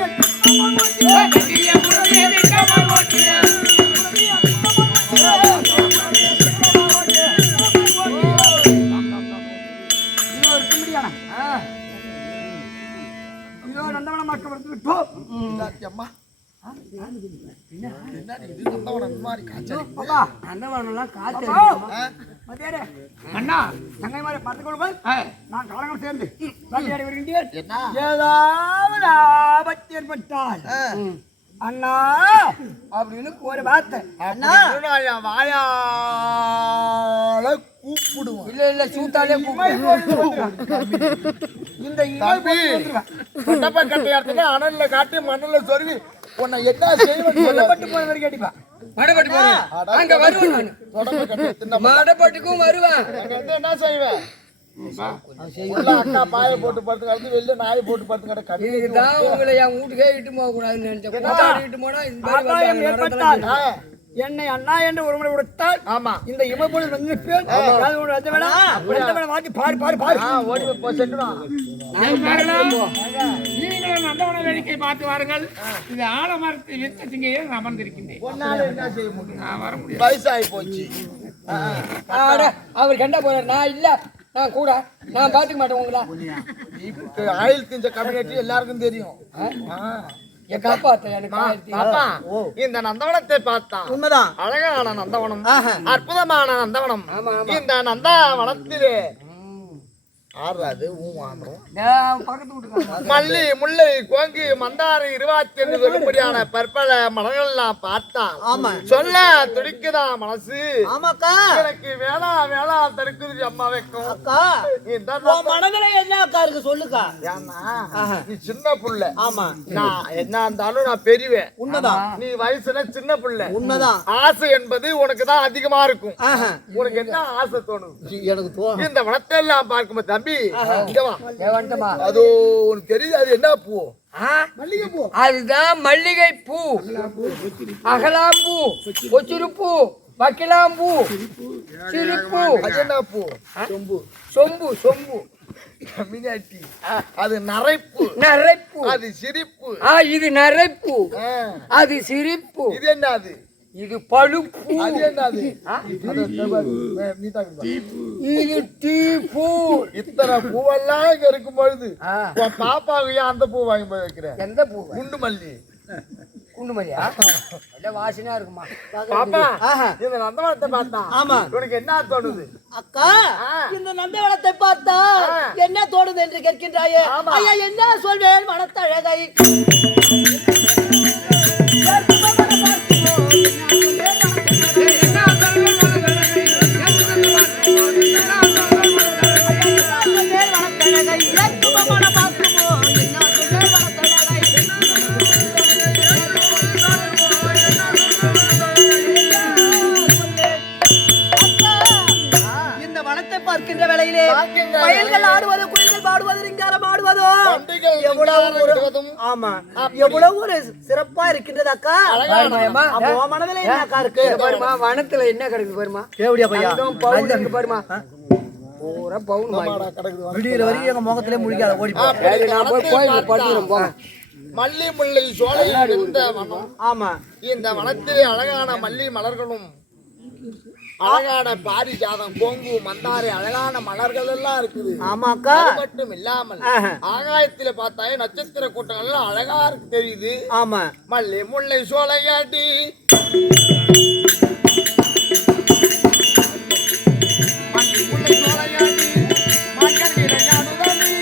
நந்தவன மக்கள் அம்மா அண்ணா தங்கை மாதிரி பார்த்துக்கொள்ளுங்கள். நான் காலங்கள் சேர்ந்து வேட்டையாடி வருகின்றேன். ஏதாவது ஆபத்து ஏற்பட்டால் அண்ணா அப்படின்னு ஒரு வார்த்தை அண்ணா வாயால கூப்பிடுவோம். இல்ல இல்ல சூத்தாலே இந்த கட்டையாடுறது அனல்ல காட்டி மணல்ல சொருவி உன்னை என்ன செய்வது சொல்லப்பட்டு போன வரைக்கும் கேட்டிப்பா. மடப்பட்டு போறேன் அங்க வருவேன். மடப்பட்டுக்கும் வருவேன். என்ன செய்வேன்? அக்கா பாய போட்டு படுத்து கிடந்து வெளில நாயை போட்டு படுத்து கிடக்கு. இதுதான் உங்களை என் வீட்டுக்கே இட்டு போக கூடாதுன்னு நினைச்சேன். இட்டு போனா இந்த என்னை அண்ணா என்று ஒரு முறை கொடுத்தால் ஆமா இந்த இமப்பொழுது வந்து வாங்கி பாரு பாரு பாரு ஓடி நீங்களும் நந்தவன வேடிக்கை பார்த்து வாருங்கள். இது ஆலமரத்தை வித்த சிங்கையே அமர்ந்திருக்கின்றேன். என்ன செய்ய முடியும்? நான் வர முடியும், வயசாகி போச்சு. அவர் கண்ட போறார். நான் இல்ல, நான் கூட நான் பாத்துக்க மாட்டேன். உங்களா ஆயில் திஞ்ச கம்யூனிட்டி எல்லாருக்கும் தெரியும். இந்த நந்தவனத்தை பார்த்தா உண்மைதான். அழகான நந்தவனம், அற்புதமான நந்தவனம். இந்த நந்தவனத்திலே மல்லி முல்லை கோங்கி மந்தாரி இருவாச்சி என்று சொல்லும்படியான பற்பல மலர்கள் எல்லாம் பார்த்தான். சொல்ல துடிக்குதான் மனசு. எனக்கு வேளா வேளா தடுக்குது அம்மா வைக்கும். மனதில என்ன அக்கா இருக்கு சொல்லுக்கா. நீ சின்ன புள்ள. ஆமா, நான் என்ன இருந்தாலும் நான் பெரியவேன். உண்மைதான். நீ வயசுல சின்ன புள்ள. உண்மைதான். ஆசை என்பது உனக்கு தான் அதிகமா இருக்கும். உனக்கு என்ன ஆசை தோணுது? எனக்கு தோணும் இந்த வனத்தை எல்லாம் பார்க்கும்போது தம்பி அது உனக்கு தெரியுது. அது என்ன பூ? மல்லிகை பூ. அதுதான் மல்லிகை பூ, அகலாம்பூ, கொச்சுரு பூ, வக்கிலாம்பூ, சிரிப்பு, அது என்ன பூ? சொம்பு, சொம்பு, மீனாட்சி அது நரைப்பு, நரைப்பு, அது சிரிப்பு. இது நரைப்பு, அது சிரிப்பு. இது என்ன? அது இது பழுப்பு. அது என்ன? அது இது டீப்பு. இத்தனை பூவெல்லாம் இங்க இருக்கும் பொழுது உன் பாப்பாவுக்கு அந்த பூ வாங்கி போய் வைக்கிறேன். எந்த பூ? குண்டு மல்லி. குண்டுமல்லியா? நல்ல வாசனையா இருக்குமா? பாப்பா இந்த நந்தவனத்தை பார்த்தா ஆமா உனக்கு என்ன தோணுது? அக்கா இந்த நந்தவனத்தை பார்த்தா என்ன தோணுது என்று கேட்கின்றாயே. ஐயா என்ன சொல்வேன் மனத்தழகை. பார்க்கின்ற வேளையிலே வயல்கள் ஆடுவது, குயில்கள் பாடுவது, ரிங்காரம் ஆடுவதோ எவ்வளவு ஒரு சிறப்பா இருக்கின்றது அக்கா. மனதில என்ன அக்கா இருக்கு பாருமா, வனத்துல என்ன கிடக்குது பாருமா. தேவடியா பையா இருக்கு பாருமா. பூரா பவுன் விடியற வரைக்கும் எங்க முகத்திலே முழிக்காத ஓடி நான் போய் கோயில் படுத்துறேன் போங்க. மல்லி முல்லை சோலை இருந்த வனம். ஆமா இந்த வனத்திலே அழகான மல்லி மலர்களும் அழகான பாரிஜாதம், கோங்கு, மந்தாரை, அழகான மலர்கள் எல்லாம் இருக்குது. ஆமாக்கா. அது மட்டும் இல்லாமல் ஆகாயத்தில பார்த்தாயே நட்சத்திர கூட்டங்கள் எல்லாம் அழகா இருக்கு தெரியுது. ஆமா மல்லி முல்லை சோலையாட்டி மல்லி முல்லை சோலையாட்டி மக்கள் இளைஞாடுதடி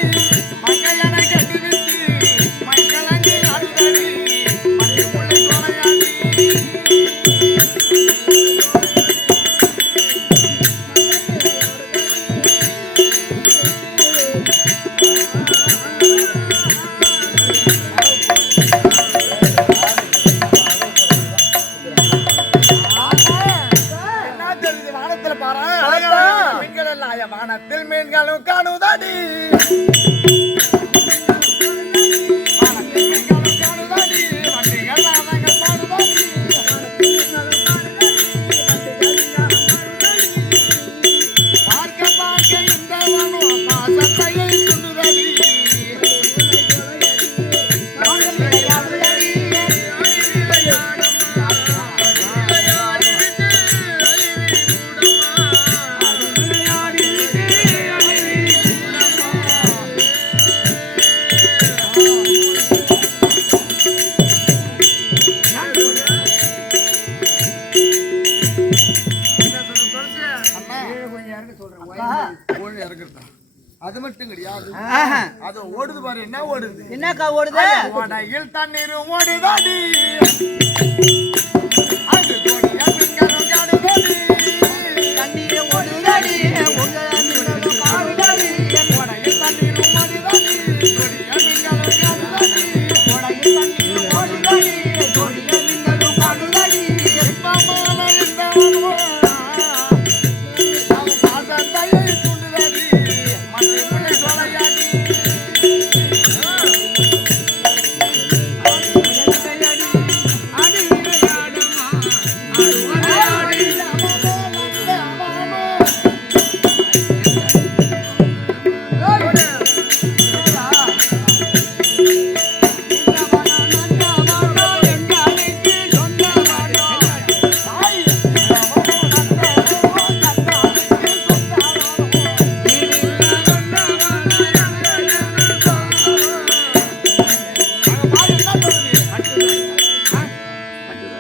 மக்கள் என கட்டிவிட்டு மக்கள் அங்கே ஆடுதடி மல்லி முல்லை சோலையாட்டி. வானத்தில் மீன்களும் காணுதாடி வண்டிகள் நாதங்கள் பாடுதாடி பார்க்க பார்க்க இந்த பாசத்தையை துண்டுதடி அது மட்டும் கிடையாது. அது ஓடுது பாரு, என்ன ஓடுது? என்னக்கா ஓடுது? ஓடையில் தண்ணீரும் ஓடுதாடி அது ஓடியா மீன்களும் காடுதாடி தண்ணீர் ஓடுதாடி ஓடுதாடி காடுதாடி ஓடையில் தண்ணீரும் ஓடுதாடி ஓடியா மீன்களும் காடுதாடி ஓடையில் தண்ணீர் ஓடுதாடி ஓடியா மீன்களும் காடுதாடி எப்பமான இந்த பாசத்தையை துண்டுதாடி மல்லி முல்லை சோலையாடி.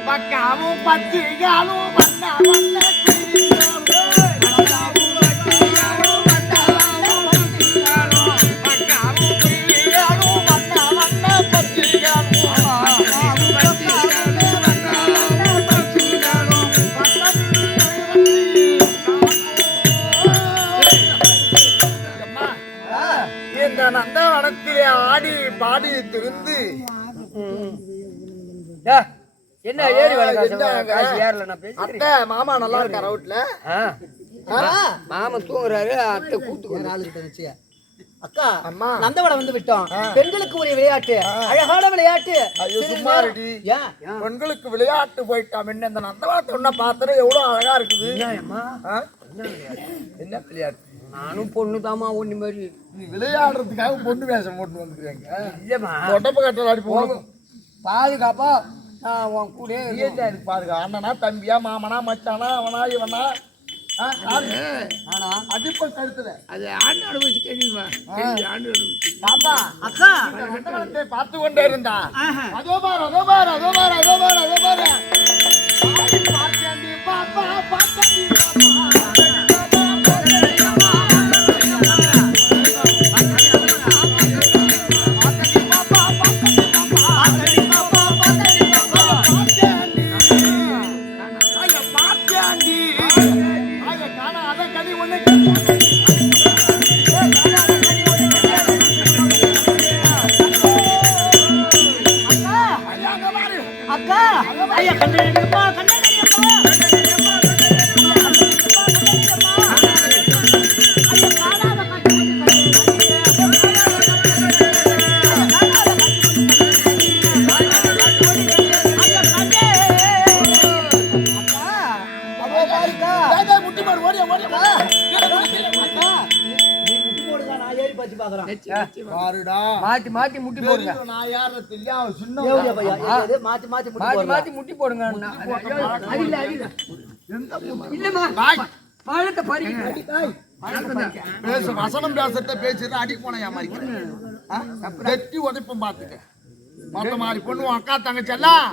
பக்காவும் பச்சிகாலும் வண்ண வண்ண இந்த நந்தவனத்திலே ஆடி பாடி திருந்து என்ன ஏறி வேலை காசு ஏறல நான் பேசுறேன். அத்தை மாமா நல்லா இருக்காரு ரோட்ல. மாமன் தூங்குறாரு, அத்தை கூத்துக்கு ஆளுகிட்ட வச்சு அக்கா அம்மா. நந்தவனம் வந்து விட்டோம். பெண்களுக்கு உரிய விளையாட்டு, அழகான விளையாட்டு. ஐயோ சும்மா ரெடி. ஏன் பெண்களுக்கு விளையாட்டு போயிட்டான். என்ன இந்த நந்தவனத்தை ஒன்ன பார்த்தா எவ்வளவு அழகா இருக்குது. ஆ? என்ன விளையாட்டு? நானும் பொண்ணு தாமா ஒண்ணு மாதிரி. நீ விளையாடுறதுக்காக பொண்ணு வேஷம் போட்டு வந்துருக்காங்க. இல்லம்மா தொட்டப்ப கட்டலாடி போகும். பாதுகாப்பா நான் உன் கூட இருக்கு பாருங்க. அண்ணனா தம்பியா மாமனா மச்சானா அவனா இவனா அடிப்ப கழுத்துல அது ஆண்டு அனுபவிச்சு கேள்விமா ஆண்டு அனுபவிச்சு பாப்பா அக்கா நந்தவனத்தை பார்த்து கொண்டே இருந்தா. அதோ பாரு அதோ பாரு அதோ பாரு அதோ பாரு அதோ பாரு. பாத்தாண்டி பாப்பா பாத்தாண்டி அக்கா ஐயா கண்ணடியப்பா கண்ணடியப்பா மாத்தி மாத்தி முட்டி போடுங்க. நான் யார தெரியா சின்ன மாத்தி மாத்தி மாத்தி மாத்தி முட்டி போடுங்க. இல்லம்மா பழத்தை பறிக்க பேச வசனம் பேசுறத பேசுறது அடிக்க போன வெட்டி உதைப்பம் பாத்துக்க. மொத்த மாதிரி பொண்ணு அக்கா தங்கச்சி எல்லாம்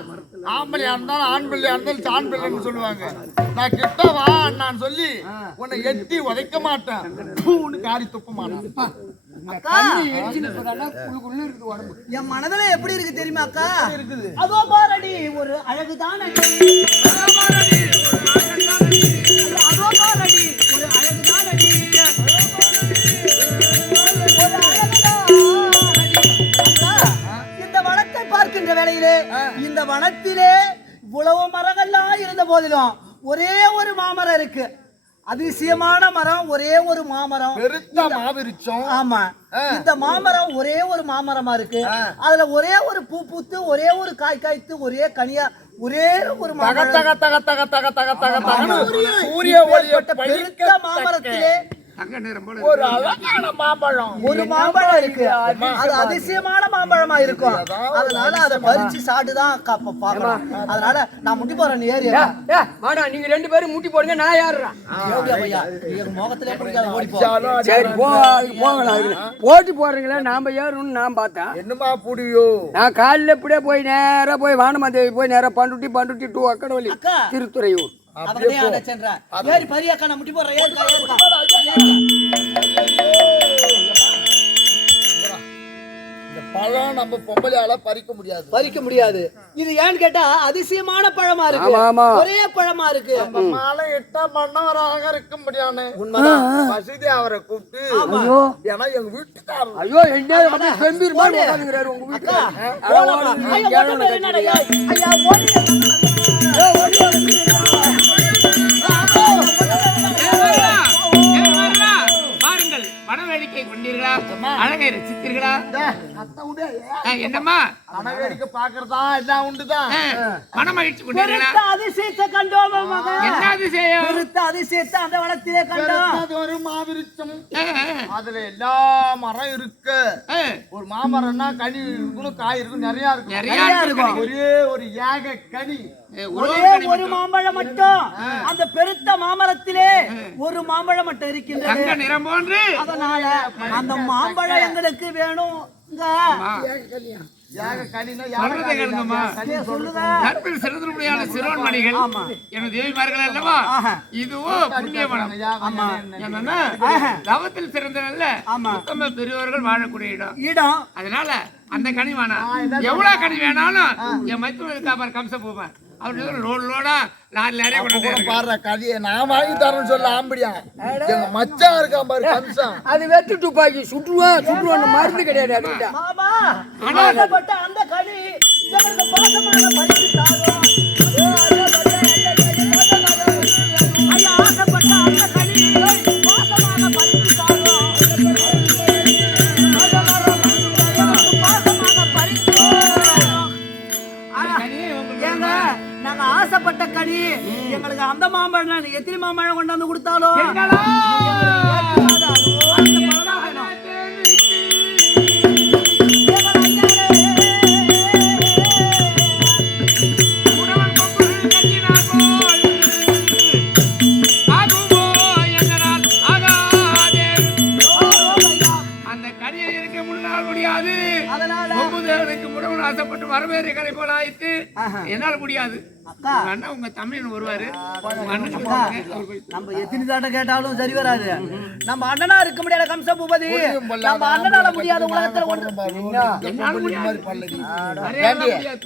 ஆம்பளையா இருந்தாலும் ஆண் பிள்ளையா இருந்தாலும் ஆண் பிள்ளைன்னு சொல்லுவாங்க. நான் கிட்ட வா நான் சொல்லி உன்னை எட்டி உதைக்க மாட்டேன். காரி துப்ப மாட்டேன். என் மனதுல எப்படி இருக்கு தெரியுமா அக்கா? அதோ பாரடி ஒரு அழகுதான் அடி. அதோ பாரடி ஒரு அழகுதான் அடி. இந்த வனத்தை பார்க்கின்ற வேளையிலே இந்த வனத்திலே இவ்வளவு மரங்கள்லாம் இருந்த போதிலும் ஒரே ஒரு மாமரம் இருக்கு. அதிசயமான மரம், ஒரே ஒரு மாமரம், பெருத்த மாவிருச்சம். ஆமா, இந்த மாமரம் ஒரே ஒரு மாமரமா இருக்கு. அதுல ஒரே ஒரு பூ பூத்து, ஒரே ஒரு காய் காய்த்து, ஒரே கனியா, ஒரே ஒரு சூரிய ஒளி பெருத்த மாமரத்திலே தங்க நிறம் போல ஒரு அழகான மாம்பழம், ஒரு மாம்பழம் இருக்கு. அது அதிசயமான மாம்பழமா இருக்கும். அதனால அதை பறிச்சு சாப்பிட்டுதான் பாக்கலாம். அதனால நான் முட்டி போறேன் ஏரியா. வாடா நீங்க ரெண்டு பேரும் முட்டி போடுங்க. நான் யாருறேன் முகத்திலே பிடிக்காத ஓடி போ. சரி போகலாம். போட்டி போடுறீங்களா? நாம ஏறணும்னு நான் பார்த்தேன். என்னமா புடியோ? நான் காலையில இப்படியே போய் நேரா போய் வானமாதேவி போய் நேரா பண்டுட்டி டூ அக்கடவள்ளி திருத்துறையூர் ஏறி பரியாக்கா நான் முட்டி போடுறேன். பழம் நம்ம பொம்பளையால பறிக்க முடியாது. இது ஏன்னு கேட்டா அதிசயமான பழமா இருக்கு. ஒரே பழமா இருக்கு. மாலை இட்டா மன்னவராக இருக்க முடியாது. வசதி அவரை கூப்பிட்டு ஏன்னா எங்க வீட்டுக்காரர் ஐயோ என்ன செம்பீர் மாதிரி உட்காந்துங்கிறாரு உங்க வீட்டுக்காரர். பாருங்கள், வனவேடிக்கை கொண்டீர்களா? அழகை ரசித்தீர்களா? என்னம்மா வனவேடிக்கை பாக்குறதா எல்லாம் உண்டுதான். மனமகிழ்ச்சி கொண்டீர்களா? அதிசயத்தை கண்டோம். என்ன அதிசயம்? அதிசயத்தை அந்த வனத்திலே கண்டோம். ஒரு மாவிருச்சம், அதுல எல்லா மரம் இருக்கு. ஒரு மாமரம்னா கனி இருக்கும், காய் இருக்கும், நிறைய இருக்கும். ஒரே ஒரு ஏக கனி, ஒரே ஒரு மாம்பழம் மட்டும். அந்த பெருத்த மாமரத்திலே ஒரு மாம்பழம் மட்டும் இருக்கின்றது. நிறம் போன்று. அதனால அந்த மாம்பழம் எங்களுக்கு வேணும். சிறுவன்மணிகள் எனது தேவிமார்கள் அல்லவா? இதுவோ புண்ணிய வனம். என்னன்னா தவத்தில் சிறந்ததல்ல, உத்தம பெரியவர்கள் வாழக்கூடிய இடம். அதனால அந்த கனி வேணாம். எவ்வளவு கனி வேணாலும் என் மைத்தூர் இருக்காப்பார் கம்ச போவேன். லோடா நிறைய பாடுற கதையை நான் வாங்கி தரேன்னு சொல்ல ஆம்படியா எங்க மச்சான் இருக்கான் பாரு கம்சம். அது வெட்டு துப்பாக்கி சுட்டுவான் மருந்து கிடையாது. ஆசைப்பட்ட அந்த கனி பாசமாக பறித்து தாரும். ஆசைப்பட்ட அந்த கனி பாசமாக பறித்து தாரும். மழை கொண்டாந்து கொடுத்தாலும் எங்களா? உடவன் கொம்புகள் கட்டினார் போல் ஆகுமோ எங்களால் ஆகாதே. அந்த கனியை இருக்க முன்னால் முடியாது. அதனால கொம்புதேவனுக்கு முடவன் ஆசைப்பட்டு வரவேறு கரை போல ஆயிட்டு என்னால் முடியாது. அக்கா உங்க அண்ணா உங்க தமிழன் வருவாரு. உங்க அண்ணனுக்கு சொல்லுங்க, அவர் போய் நம்ம எத்தனை தாட்ட கேட்டாலும் சரி வராது. நம்ம அண்ணனா இருக்க முடியாத கம்ச பூபதி, நம்ம அண்ணனால முடியாத உலகத்துல ஒன்று என்னால முடியாது.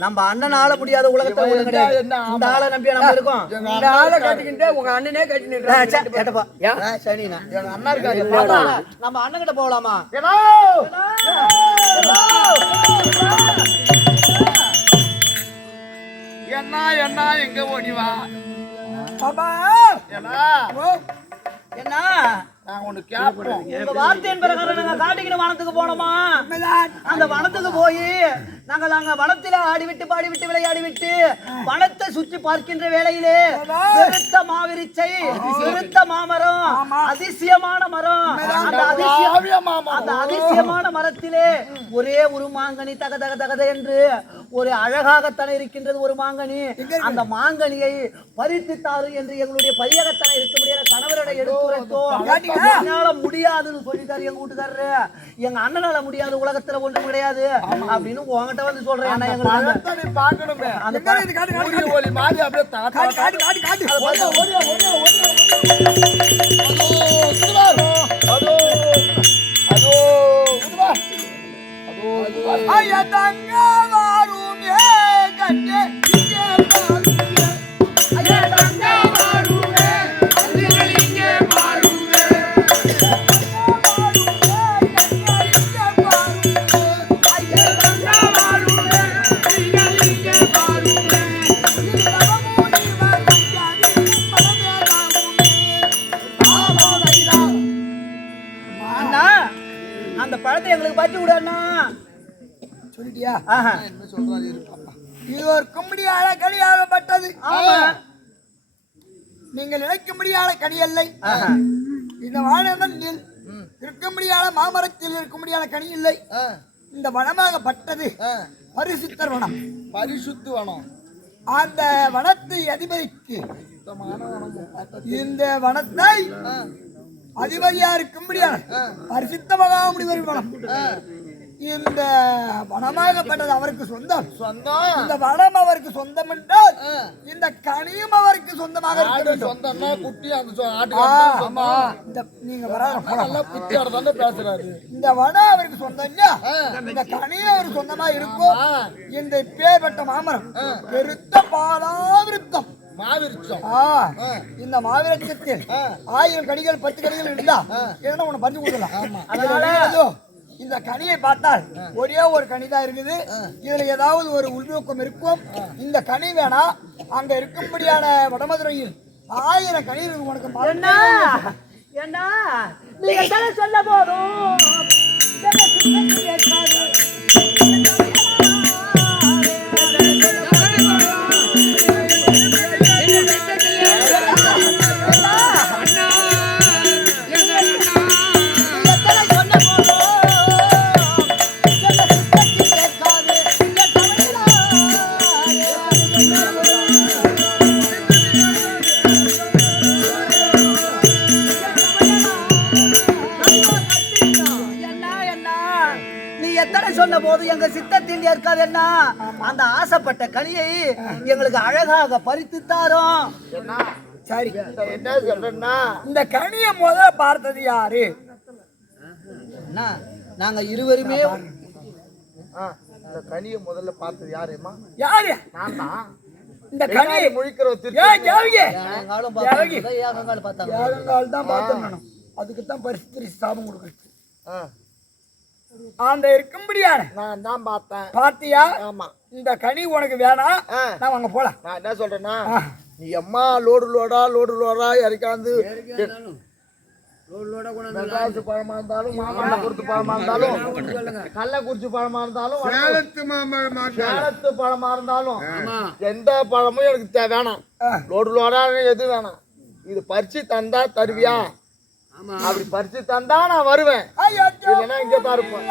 நம்ம அண்ணனால முடியாத உலகத்துல ஒண்ணு கிடையாது. இந்த ஆளை நம்பியா நம்ம இருக்கோம். இந்த ஆளை கட்டிக்கிட்டு உங்க அண்ணனே கட்டிட்டு கேட்டப்பா சரிண்ணா எங்க அண்ணா இருக்காரு. நம்ம அண்ணன் கிட்ட போகலாமா? என்ன என்ன எங்க ஓடிவா என்ன நான் ஒண்ணு கேட்போம். உங்க வார்த்தையின் பிரகாரம் நாங்க காட்டுக்கிற வனத்துக்கு போனோமா? அந்த வனத்துக்கு போய் நாங்க வனத்தில ஆடிவிட்டு பாடிவிட்டு விளையாடி விட்டு வனத்தை சுற்றி பார்க்கின்ற வேளையிலே பெருத்த மாவிரிச்சை, பெருத்த மாமரம், அதிசயமான மரம். அந்த அதிசயமான மரத்திலே ஒரே ஒரு மாங்கனி தக தக தகத என்று ஒரு அழகாகத்தானே இருக்கின்றது ஒரு மாங்கனி. அந்த மாங்கனியை பறித்து தாரு என்று எங்களுடைய பரியகத்தானே இருக்க முடியாத கணவரோட எடுத்துரைத்தோம். என்னால முடியாதுன்னு சொல்லிட்டாரு எங்க வீட்டுக்காரரு. எங்க அண்ணனால முடியாது உலகத்துல ஒன்றும் கிடையாது அப்படின்னு உங்ககிட்ட வந்து சொல்றேன். பாக்கணுமே அந்த ஒலி மாதிரி அப்படியே அந்த பழத்தை எங்களுக்கு பற்றி விடண்ணா சொல்லிட்டியா? ஆஹா. என்ன சொல்றாரு இருப்பாப்பா. இது ஒரு கும்படியால கனியாகப்பட்டது. ஆமா. நீங்கள் நினைக்கும்படியான கனி இல்லை. ஆஹா. இந்த வானத்தில் இருக்கும்படியான மாமரத்தில் இருக்கும்படியான கனி இல்லை. இந்த வனமாகப்பட்டது பரிசுத்தர் வனம், பரிசுத்த வனம். அந்த வனத்தை அதிபதிக்கு இந்த வனத்தை அதிபதியா இருக்கும்படியான பரிசுத்த மகாமுனிவர் வனம். இந்த வனமாகப்பட்டது அவருக்கு சொந்தம். இந்த வனம் அவருக்கு சொந்தம் என்றால் இந்த கனியும் அவருக்கு சொந்தமாக சொந்தம்னா குட்டி நீங்க பேசுறாரு. இந்த வனம் அவருக்கு சொந்தம் இல்லையா? இந்த கனியும் அவருக்கு சொந்தமா இருக்கும். இந்த பேர்பட்ட மாமரம் பெருத்த பாலாவிருத்தம் மாவிருச்சம். இந்த மாவிரத்தில் 1000 கனிகள் 10 கனிகள் இருந்தா என்ன உன்னை பறிச்சு கொடுக்கலாம். அதனால இந்த கனியை பார்த்தால் ஒரே ஒரு கனி தான் இருக்குது. இதுல ஏதாவது ஒரு உள்நோக்கம் இருக்கும். இந்த கனி வேணா அங்க இருக்கும்படியான வடமதுரையில் 1000 கனி இருக்கு உனக்கு. என்ன நீங்க சொல்ல போதும் சொன்ன போது எங்க சித்தத்தில் ஏற்காது. என்ன அந்த ஆசைப்பட்ட கனியை எங்களுக்கு அழகாக பறித்து தாரோம். சரி, என்ன சொல்றேன்னா இந்த கனியை முதல்ல பார்த்தது யாரு? நாங்க இருவருமே இந்த கனியை முதல்ல பார்த்தது யாருமா? யாரு? நான் தான். இந்த கனியை முழிக்கிற அதுக்கு தான் பரிசு சாபம் கொடுக்குறது. அந்த இருக்கும்படியான நான் தான் பார்த்தேன். பாத்தியா? ஆமா. இந்த கனி உனக்கு வேணாம், நான் அங்க போலாம். நான் என்ன சொல்றேன்னா, நீ அம்மா லோடு லோடா இறக்காந்து மெட்ராஸ் பழமா இருந்தாலும், மாமல்லபுரத்து பழமா இருந்தாலும், கள்ளக்குறிச்சி பழமா இருந்தாலும், சேலத்து பழமா இருந்தாலும், எந்த பழமும் எனக்கு வேணாம். லோடு லோடா எது வேணாம். இது பறிச்சு தந்தா தருவியா? அப்படி பறிச்சு தந்தா நான் வருவேன், இல்லைன்னா இங்க தான் இருப்பேன்.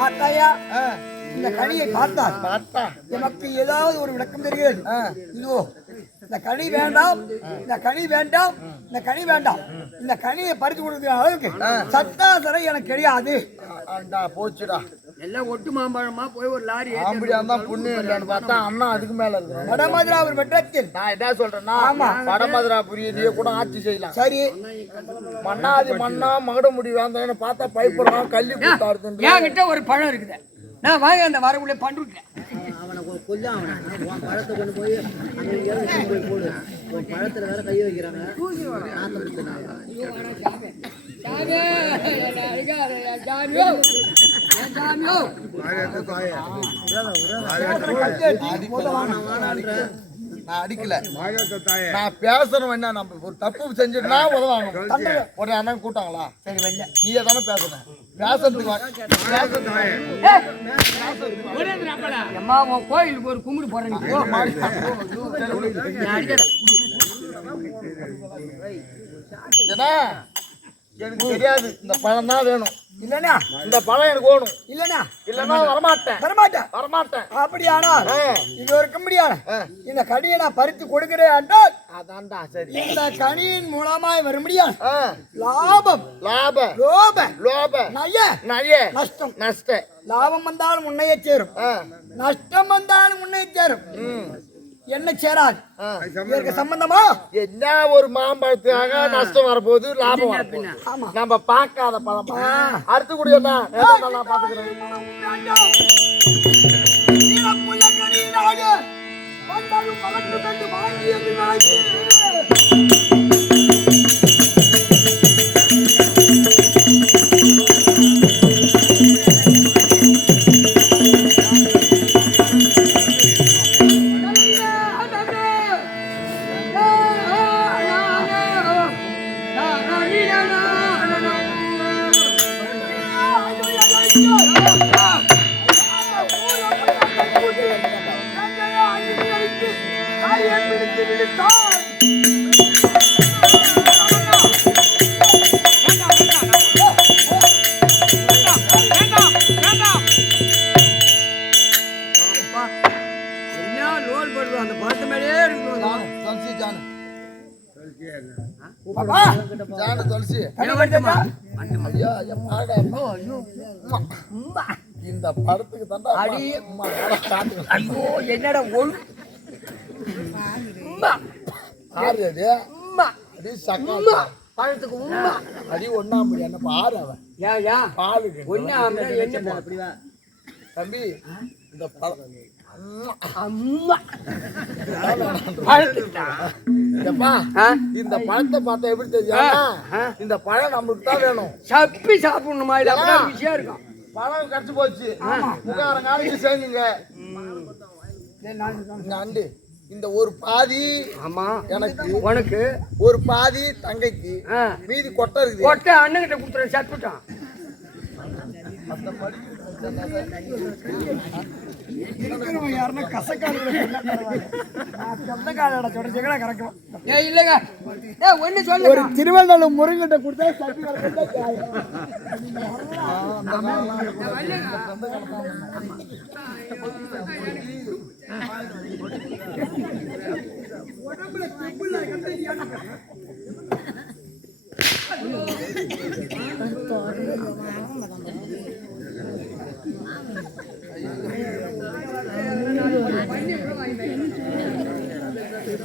பார்த்தாயா? இந்த கனியை பார்த்தா எமக்கு ஏதாவது ஒரு விளக்கம் தெரிகிறது. இதோ இந்த கனி வேண்டாம், இந்த கனி வேண்டாம், இந்த கனி வேண்டாம், இந்த கனியை பறித்து கொடுக்கிற அளவுக்கு சட்டாசரை எனக்கு கிடையாது. போச்சுடா, எல்லாம் ஒட்டு மாம்பழமா போய் ஒரு லாரி அப்படியா இருந்தா புண்ணியம் இல்லைன்னு பார்த்தா அண்ணா அதுக்கு மேல இருக்கு. வடமதுரா ஒரு வெட்டத்தில் நான் என்ன சொல்றேன்னா, வடமதுரா புரியலையே கூட ஆட்சி செய்யலாம். சரி, மண்ணாதி மண்ணா மகட முடி வேந்தன்னு பார்த்தா பைப்பெல்லாம் கள்ளி கூட்டாடுது. என்கிட்ட ஒரு பழம் இருக்குது, நான் வாங்க அந்த வரக்குள்ளே பண்ருட்டேன். அவனை கொஞ்சம் அவனை பழத்தை கொண்டு போய் அங்கே போடு, பழத்துல வேற கை வைக்கிறாங்க. நான் அடிக்கல, நான் பேசணும். என்ன நம்ம ஒரு தப்பு செஞ்சுட்டுனா உதவாங்க. ஒரு அண்ணன் கூட்டாங்களா? சரி வைங்க, நீயே தானே பேசுறேன். அம்மா உன் கோயிலுக்கு ஒரு கும்பிடு போறேன். ஏன்னா எனக்கு தெரியாது, இந்த பழம் தான் வேணும். இல்லனா இந்த பழம் எனக்கு வேணும். இல்லனா வரமாட்டேன். அப்படியானால் இது ஒரு கம்பெனியான இந்த கனியை நான் பறித்து கொடுக்கிறேன் என்றால் அதான்டா சரி. இந்த கனியின் மூலமாய் வர முடியாது லாபம், லோப, நய, நஷ்டம். லாபம் வந்தாலும் உன்னையே சேரும், நஷ்டம் வந்தாலும் உன்னையே சேரும். என்ன சேராது, இதற்கு சம்பந்தமா? என்ன ஒரு மாம்பழத்துக்காக நஷ்டம் வரப்போகுது, லாபம் வரப்போகுது. நம்ம பார்க்காத பழம் அறுத்து கூடியதா நான் பாத்துக்கிறேன். இந்த படத்துக்கு தான் ஐயோ என்னடா பழத்துக்கு உண்மை அடி ஒண்ணாம் என்ன பாரு அவன் பாலு என்ன தம்பி. இந்த இந்த பழத்தை பார்த்தா எப்படி தெரியும்? இந்த பழம் நம்மளுக்கு தான் வேணும். சப்பி சாப்பிடணுமா? விஷயம் இருக்கும். பழம் கடிச்சு போச்சு, முகாரம் காலைக்கு சேர்ந்துங்க. நண்டு இந்த ஒரு பாதி எனக்கு, உனக்கு ஒரு பாதி தங்கைக்கு, மீதி கொட்டை இருக்குது. கொட்டை அண்ணன்கிட்ட கொடுத்துறேன், சப்பிட்டான். யாருன்னா கசக்கால கறக்கும். இல்லங்க ஒண்ணு சொல்ல, ஒரு திருவள்ளூர் முருங்கிட்ட கொடுத்தா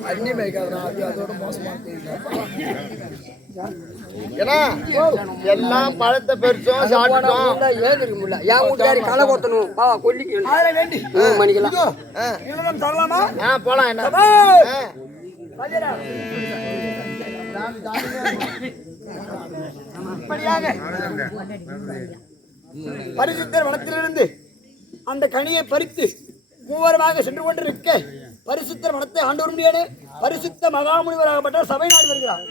அண்ணி மேய்க்காதா, அதோட மோசமா ஏன்னா எல்லாம் பழத்தை பெருசும் சாப்பிட்டோம். என் வீட்டுக்காரி களை கொத்தணும் கொல்லிக்கு மணிக்கலாம். தரலாமா? போலாம். என்ன பரிசுத்தர் வனத்திலிருந்து அந்த கனியை பறித்து மூவரமாக சென்று கொண்டிருக்க பரிசுத்தர் வனத்தை ஆண்டு வர முடியாது. பரிசுத்த மகாமுனிவராகப்பட்ட சபை நாடு வருகிறார்.